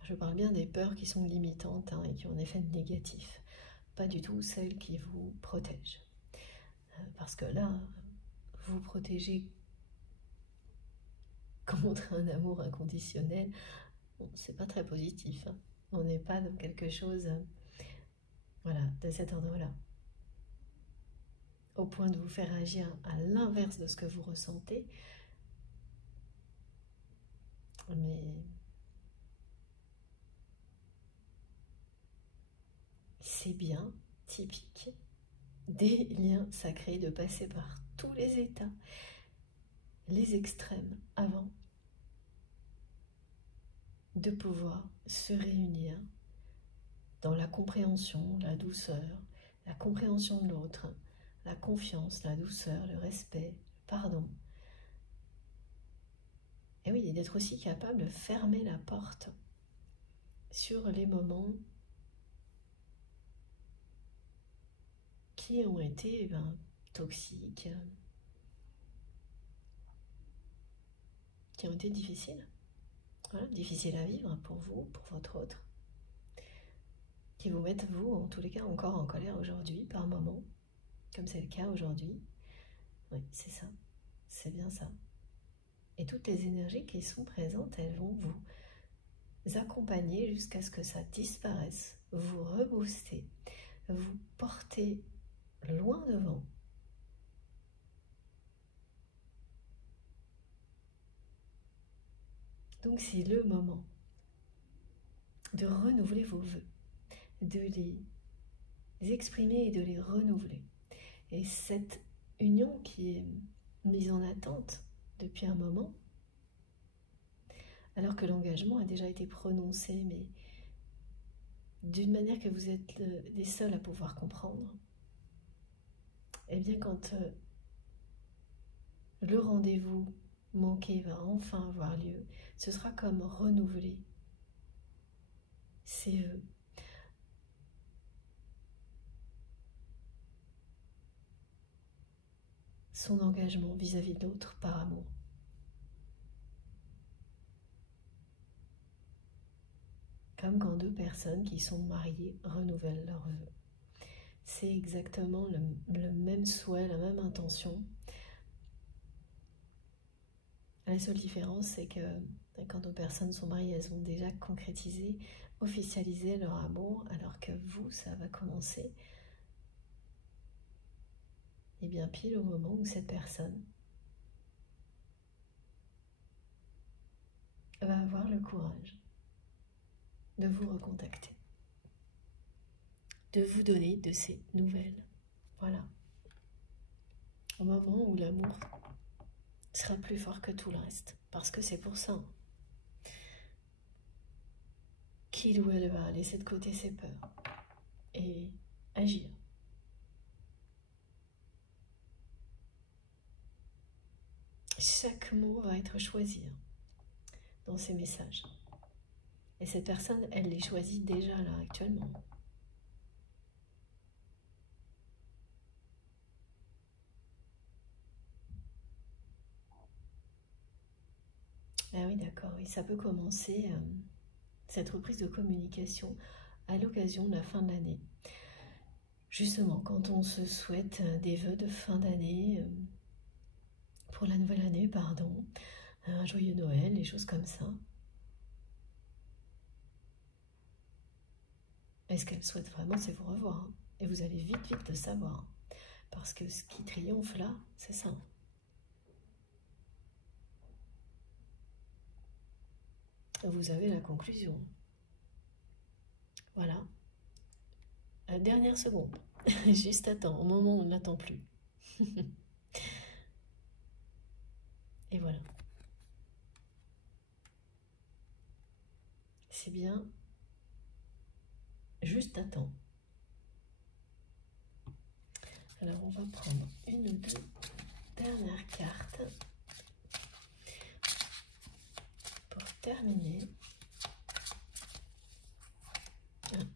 Je parle bien des peurs qui sont limitantes et qui ont un effet négatif, pas du tout celles qui vous protègent. Parce que là, vous protégez contre un amour inconditionnel, bon, c'est pas très positif. On n'est pas dans quelque chose de cet ordre-là. Au point de vous faire agir à l'inverse de ce que vous ressentez. Mais c'est bien typique des liens sacrés de passer par tous les états, les extrêmes avant de pouvoir se réunir dans la compréhension, la douceur, la compréhension de l'autre, la confiance, la douceur, le respect, le pardon. Et oui, d'être aussi capable de fermer la porte sur les moments qui ont été toxiques, qui ont été difficiles. Voilà, difficiles à vivre pour vous, pour votre autre, qui vous mettent, vous, en tous les cas, encore en colère aujourd'hui, par moment, comme c'est le cas aujourd'hui. Oui, c'est ça, c'est bien ça. Et toutes les énergies qui sont présentes, elles vont vous accompagner jusqu'à ce que ça disparaisse, vous rebooster, vous porter loin devant. Donc c'est le moment de renouveler vos vœux, de les exprimer et de les renouveler. Et cette union qui est mise en attente depuis un moment, alors que l'engagement a déjà été prononcé, mais d'une manière que vous êtes les seuls à pouvoir comprendre, et bien quand le rendez-vous manqué va enfin avoir lieu, ce sera comme renouveler ses vœux. Son engagement vis-à-vis de l'autre par amour. Comme quand deux personnes qui sont mariées renouvellent leurs vœux. C'est exactement le même souhait, la même intention. La seule différence, c'est que quand deux personnes sont mariées, elles ont déjà concrétisé, officialisé leur amour, alors que vous, ça va commencer, et bien pile au moment où cette personne va avoir le courage de vous recontacter, de vous donner de ces nouvelles. Voilà. Au moment où l'amour sera plus fort que tout le reste. Parce que c'est pour ça qu'il ou elle va laisser de côté ses peurs et agir. Chaque mot va être choisi dans ces messages. Et cette personne, elle les choisit déjà là, actuellement. Ah oui, d'accord, oui, ça peut commencer, cette reprise de communication, à l'occasion de la fin de l'année. Justement, quand on se souhaite des vœux de fin d'année, pour la nouvelle année, pardon, un joyeux Noël, des choses comme ça. Et ce qu'elle souhaite vraiment, c'est vous revoir. Hein. Et vous allez vite, vite le savoir. Parce que ce qui triomphe là, c'est ça. Vous avez la conclusion. Voilà. La dernière seconde. Juste à temps, au moment où on ne l'attend plus. Et voilà. C'est bien. Juste à temps. Alors on va prendre une ou deux dernières cartes pour terminer.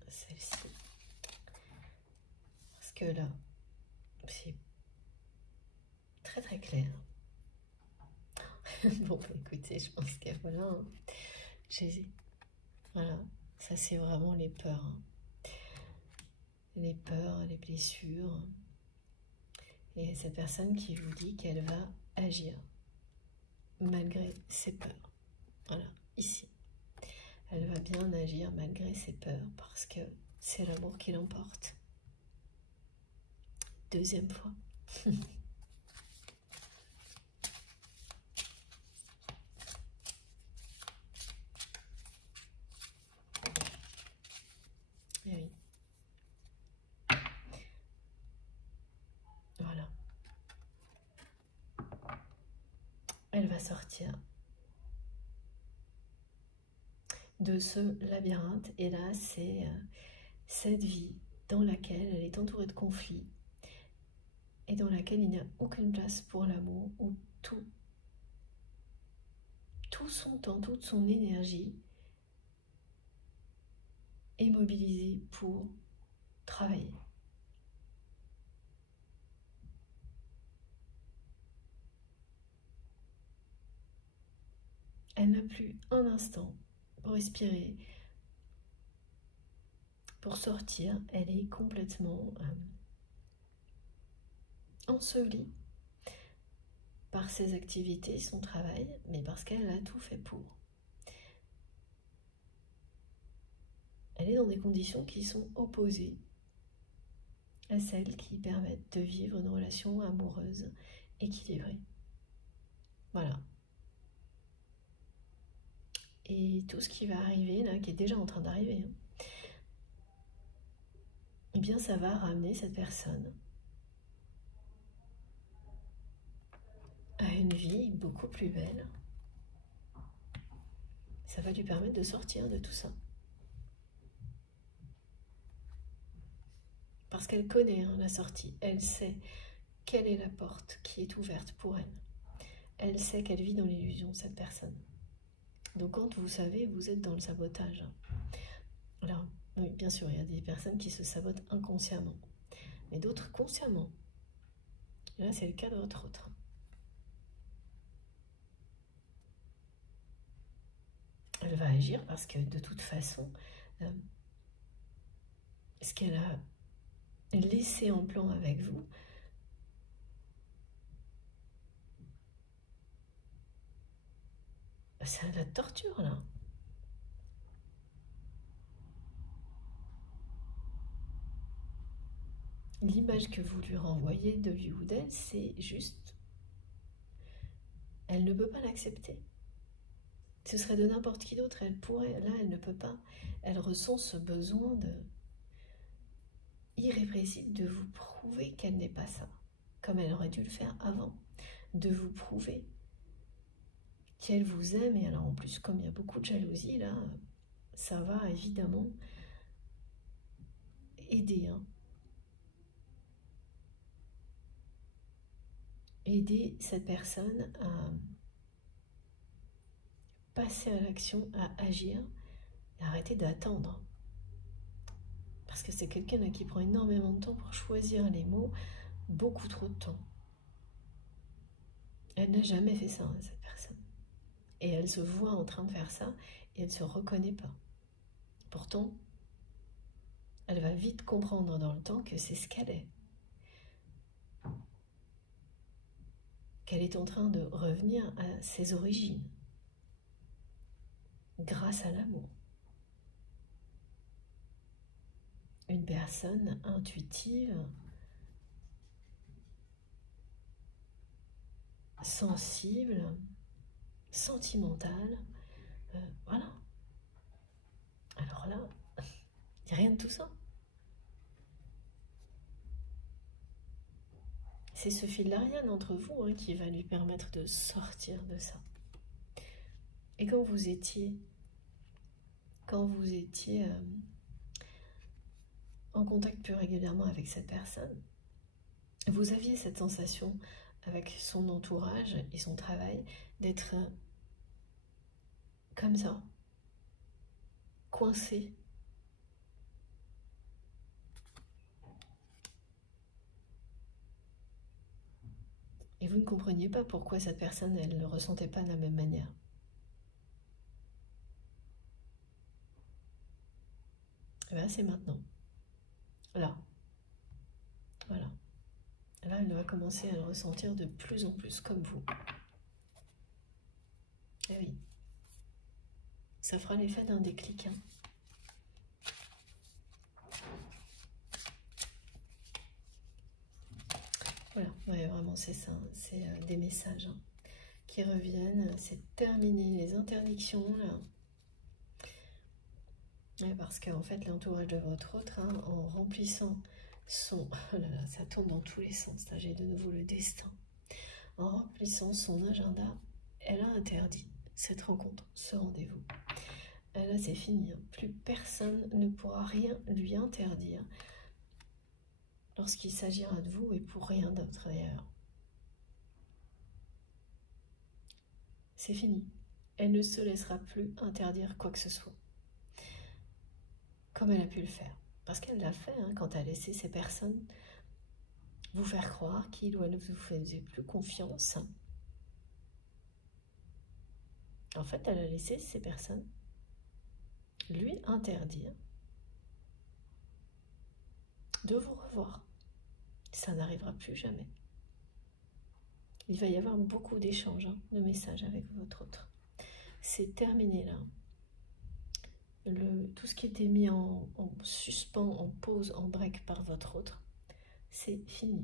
Celle-ci. Parce que là, c'est très très clair. Bon, bah, écoutez, je pense que voilà. Voilà, ça c'est vraiment les peurs. Hein. Les peurs, les blessures. Et cette personne qui vous dit qu'elle va agir malgré ses peurs. Voilà, ici. Elle va bien agir malgré ses peurs parce que c'est l'amour qui l'emporte. Deuxième fois. Et oui. Voilà. Elle va sortir de ce labyrinthe. Et là, c'est cette vie dans laquelle elle est entourée de conflits et dans laquelle il n'y a aucune place pour l'amour, où tout son temps, toute son énergie est mobilisée pour travailler. Elle n'a plus un instant pour respirer, pour sortir. Elle est complètement ensevelie par ses activités, son travail, mais parce qu'elle a tout fait pour. Elle est dans des conditions qui sont opposées à celles qui permettent de vivre une relation amoureuse équilibrée. Voilà. Et tout ce qui va arriver, là, qui est déjà en train d'arriver, hein, eh bien, ça va ramener cette personne à une vie beaucoup plus belle. Ça va lui permettre de sortir de tout ça. Parce qu'elle connaît la sortie. Elle sait quelle est la porte qui est ouverte pour elle. Elle sait qu'elle vit dans l'illusion, cette personne. Donc quand vous savez, vous êtes dans le sabotage. Alors, oui, bien sûr, il y a des personnes qui se sabotent inconsciemment, mais d'autres consciemment. Et là, c'est le cas de votre autre. Elle va agir parce que de toute façon, ce qu'elle a laissé en plan avec vous, c'est de la torture là. L'image que vous lui renvoyez de lui ou d'elle, c'est juste, elle ne peut pas l'accepter. Ce serait de n'importe qui d'autre, elle pourrait, là elle ne peut pas. Elle ressent ce besoin irrépressible de vous prouver qu'elle n'est pas ça, comme elle aurait dû le faire avant, de vous prouver qu'elle vous aime. Et alors en plus, comme il y a beaucoup de jalousie là, ça va évidemment aider, hein. Aider cette personne à passer à l'action, à agir, et arrêter d'attendre. Parce que c'est quelqu'un qui prend énormément de temps pour choisir les mots, beaucoup trop de temps. Elle n'a jamais fait ça, hein, cette personne. Et elle se voit en train de faire ça, et elle ne se reconnaît pas. Pourtant, elle va vite comprendre dans le temps que c'est ce qu'elle est. Qu'elle est en train de revenir à ses origines, grâce à l'amour. Une personne intuitive, sensible, sentimentale, voilà. Alors là, il n'y a rien de tout ça. C'est ce fil d'Ariane entre vous, hein, qui va lui permettre de sortir de ça. Et quand vous étiez en contact plus régulièrement avec cette personne, vous aviez cette sensation avec son entourage et son travail d'être comme ça, coincé. Et vous ne compreniez pas pourquoi cette personne, elle ne le ressentait pas de la même manière. Et bien c'est maintenant. Là. Voilà. Là, elle va commencer à le ressentir de plus en plus comme vous. Eh oui. Ça fera l'effet d'un déclic, hein. Voilà, ouais, vraiment c'est ça, c'est des messages, hein, qui reviennent, c'est terminer les interdictions là. Ouais, parce qu'en fait l'entourage de votre autre, hein, en remplissant son... Oh là là, ça tourne dans tous les sens, là j'ai de nouveau le destin. En remplissant son agenda, elle a interdit cette rencontre, ce rendez-vous. Là c'est fini, hein. Plus personne ne pourra rien lui interdire lorsqu'il s'agira de vous, et pour rien d'autre d'ailleurs. C'est fini. Elle ne se laissera plus interdire quoi que ce soit, comme elle a pu le faire. Parce qu'elle l'a fait, hein, quand elle a laissé ces personnes vous faire croire qu'il ou elle ne vous faisait plus confiance. En fait, elle a laissé ces personnes lui interdire de vous revoir. Ça n'arrivera plus jamais. Il va y avoir beaucoup d'échanges, hein, de messages avec votre autre. C'est terminé là. Tout ce qui était mis en suspens, en pause, en break par votre autre, c'est fini.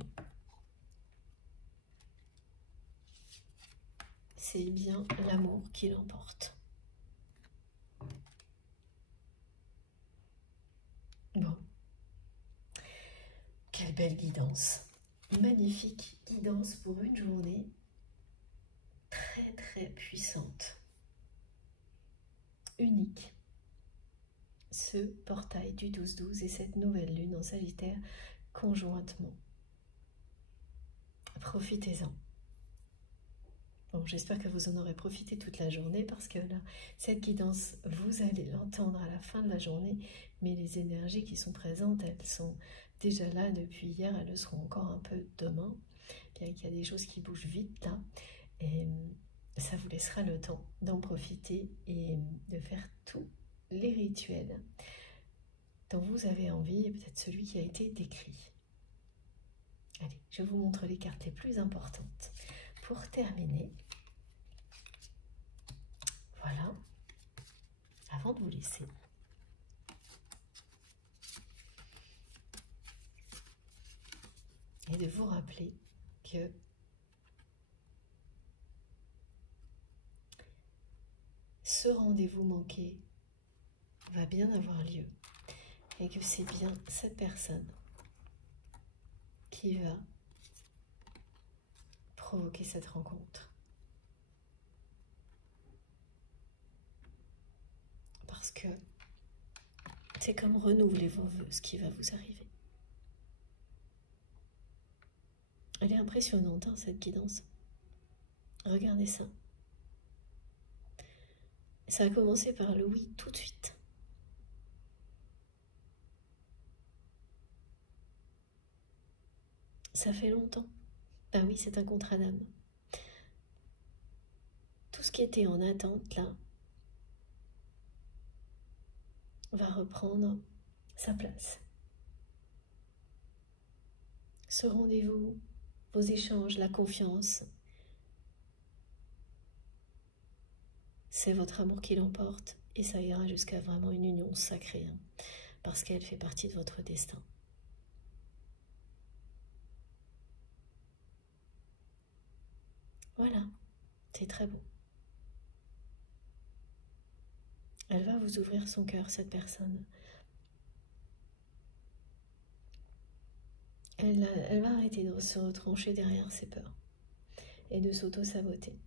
C'est bien l'amour qui l'emporte. Quelle belle guidance. Magnifique guidance pour une journée très très puissante. Unique. Ce portail du 12-12 et cette nouvelle lune en Sagittaire conjointement. Profitez-en. Bon, j'espère que vous en aurez profité toute la journée parce que là, cette guidance, vous allez l'entendre à la fin de la journée, mais les énergies qui sont présentes, elles sont déjà là depuis hier, elles le seront encore un peu demain. Bien qu'il y a des choses qui bougent vite là, et ça vous laissera le temps d'en profiter et de faire tous les rituels dont vous avez envie, et peut-être celui qui a été décrit. Allez, je vous montre les cartes les plus importantes. Pour terminer, voilà, avant de vous laisser, et de vous rappeler que ce rendez-vous manqué va bien avoir lieu et que c'est bien cette personne qui va provoquer cette rencontre. Parce que c'est comme renouveler vos vœux, ce qui va vous arriver. Elle est impressionnante, hein, cette guidance. Regardez ça. Ça a commencé par le oui tout de suite. Ça fait longtemps. Ben oui, c'est un contrat d'âme. Tout ce qui était en attente, là, va reprendre sa place. Ce rendez-vous, vos échanges, la confiance, c'est votre amour qui l'emporte et ça ira jusqu'à vraiment une union sacrée, hein, parce qu'elle fait partie de votre destin. Voilà, c'est très beau. Elle va vous ouvrir son cœur, cette personne. Elle va arrêter de se retrancher derrière ses peurs et de s'auto-saboter.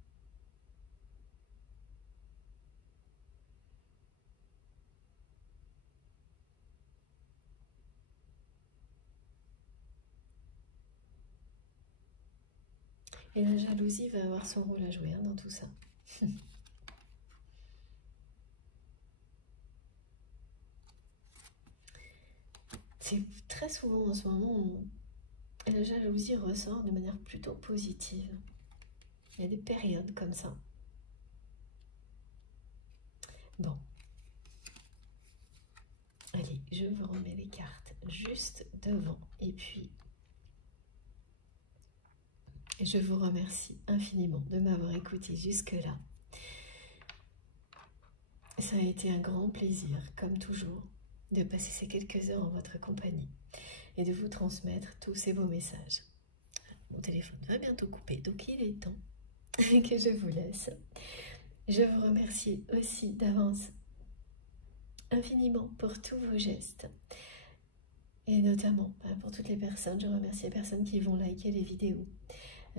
Et la jalousie va avoir son rôle à jouer, hein, dans tout ça. C'est très souvent en ce moment, la jalousie ressort de manière plutôt positive. Il y a des périodes comme ça. Bon. Allez, je vous remets les cartes juste devant. Et puis, je vous remercie infiniment de m'avoir écouté jusque-là. Ça a été un grand plaisir, comme toujours, de passer ces quelques heures en votre compagnie et de vous transmettre tous ces beaux messages. Mon téléphone va bientôt couper, donc il est temps que je vous laisse. Je vous remercie aussi d'avance infiniment pour tous vos gestes. Et notamment pour toutes les personnes, je remercie les personnes qui vont liker les vidéos,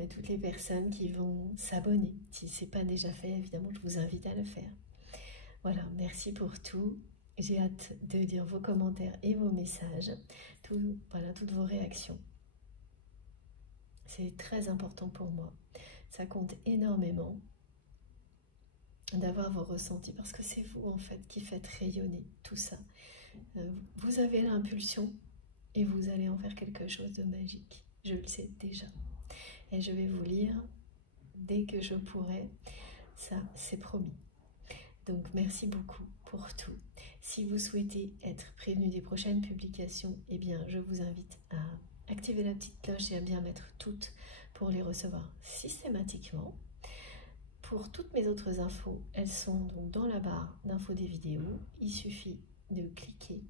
toutes les personnes qui vont s'abonner. Si ce n'est pas déjà fait, évidemment, je vous invite à le faire. Voilà, merci pour tout. J'ai hâte de lire vos commentaires et vos messages, voilà, toutes vos réactions. C'est très important pour moi. Ça compte énormément d'avoir vos ressentis parce que c'est vous en fait qui faites rayonner tout ça. Vous avez l'impulsion et vous allez en faire quelque chose de magique. Je le sais déjà. Et je vais vous lire dès que je pourrai. Ça, c'est promis. Donc, merci beaucoup pour tout. Si vous souhaitez être prévenu des prochaines publications, eh bien, je vous invite à activer la petite cloche et à bien mettre toutes pour les recevoir systématiquement. Pour toutes mes autres infos, elles sont donc dans la barre d'infos des vidéos. Il suffit de cliquer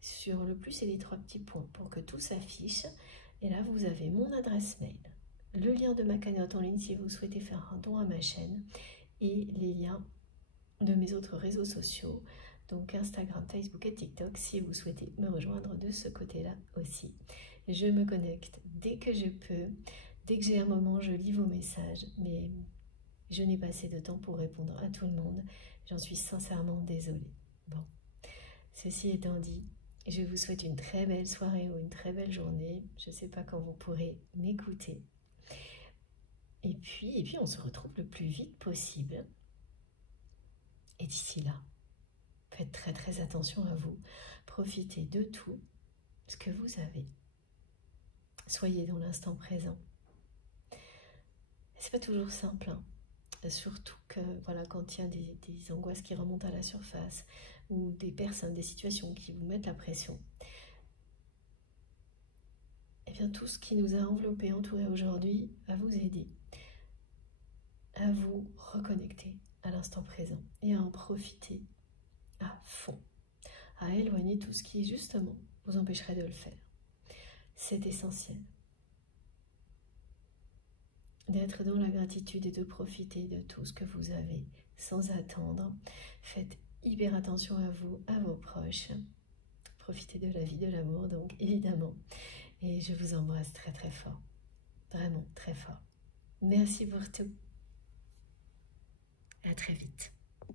sur le plus et les trois petits points pour que tout s'affiche. Et là, vous avez mon adresse mail, le lien de ma cagnotte en ligne si vous souhaitez faire un don à ma chaîne et les liens de mes autres réseaux sociaux, donc Instagram, Facebook et TikTok si vous souhaitez me rejoindre de ce côté-là aussi. je me connecte dès que je peux. Dès que j'ai un moment, je lis vos messages, mais je n'ai pas assez de temps pour répondre à tout le monde. J'en suis sincèrement désolée. Bon, ceci étant dit, je vous souhaite une très belle soirée ou une très belle journée. Je ne sais pas quand vous pourrez m'écouter. Et puis, on se retrouve le plus vite possible. Et d'ici là, faites très très attention à vous. Profitez de tout ce que vous avez. Soyez dans l'instant présent. C'est pas toujours simple, hein. Surtout que voilà, quand il y a des angoisses qui remontent à la surface ou des personnes, des situations qui vous mettent la pression, et bien tout ce qui nous a enveloppés, entourés aujourd'hui va vous aider à vous reconnecter à l'instant présent et à en profiter à fond, à éloigner tout ce qui justement vous empêcherait de le faire. C'est essentiel d'être dans la gratitude et de profiter de tout ce que vous avez sans attendre. Faites hyper attention à vous, à vos proches. Profitez de la vie, de l'amour donc évidemment. Et je vous embrasse très très fort, vraiment très fort. Merci pour tout. À très vite.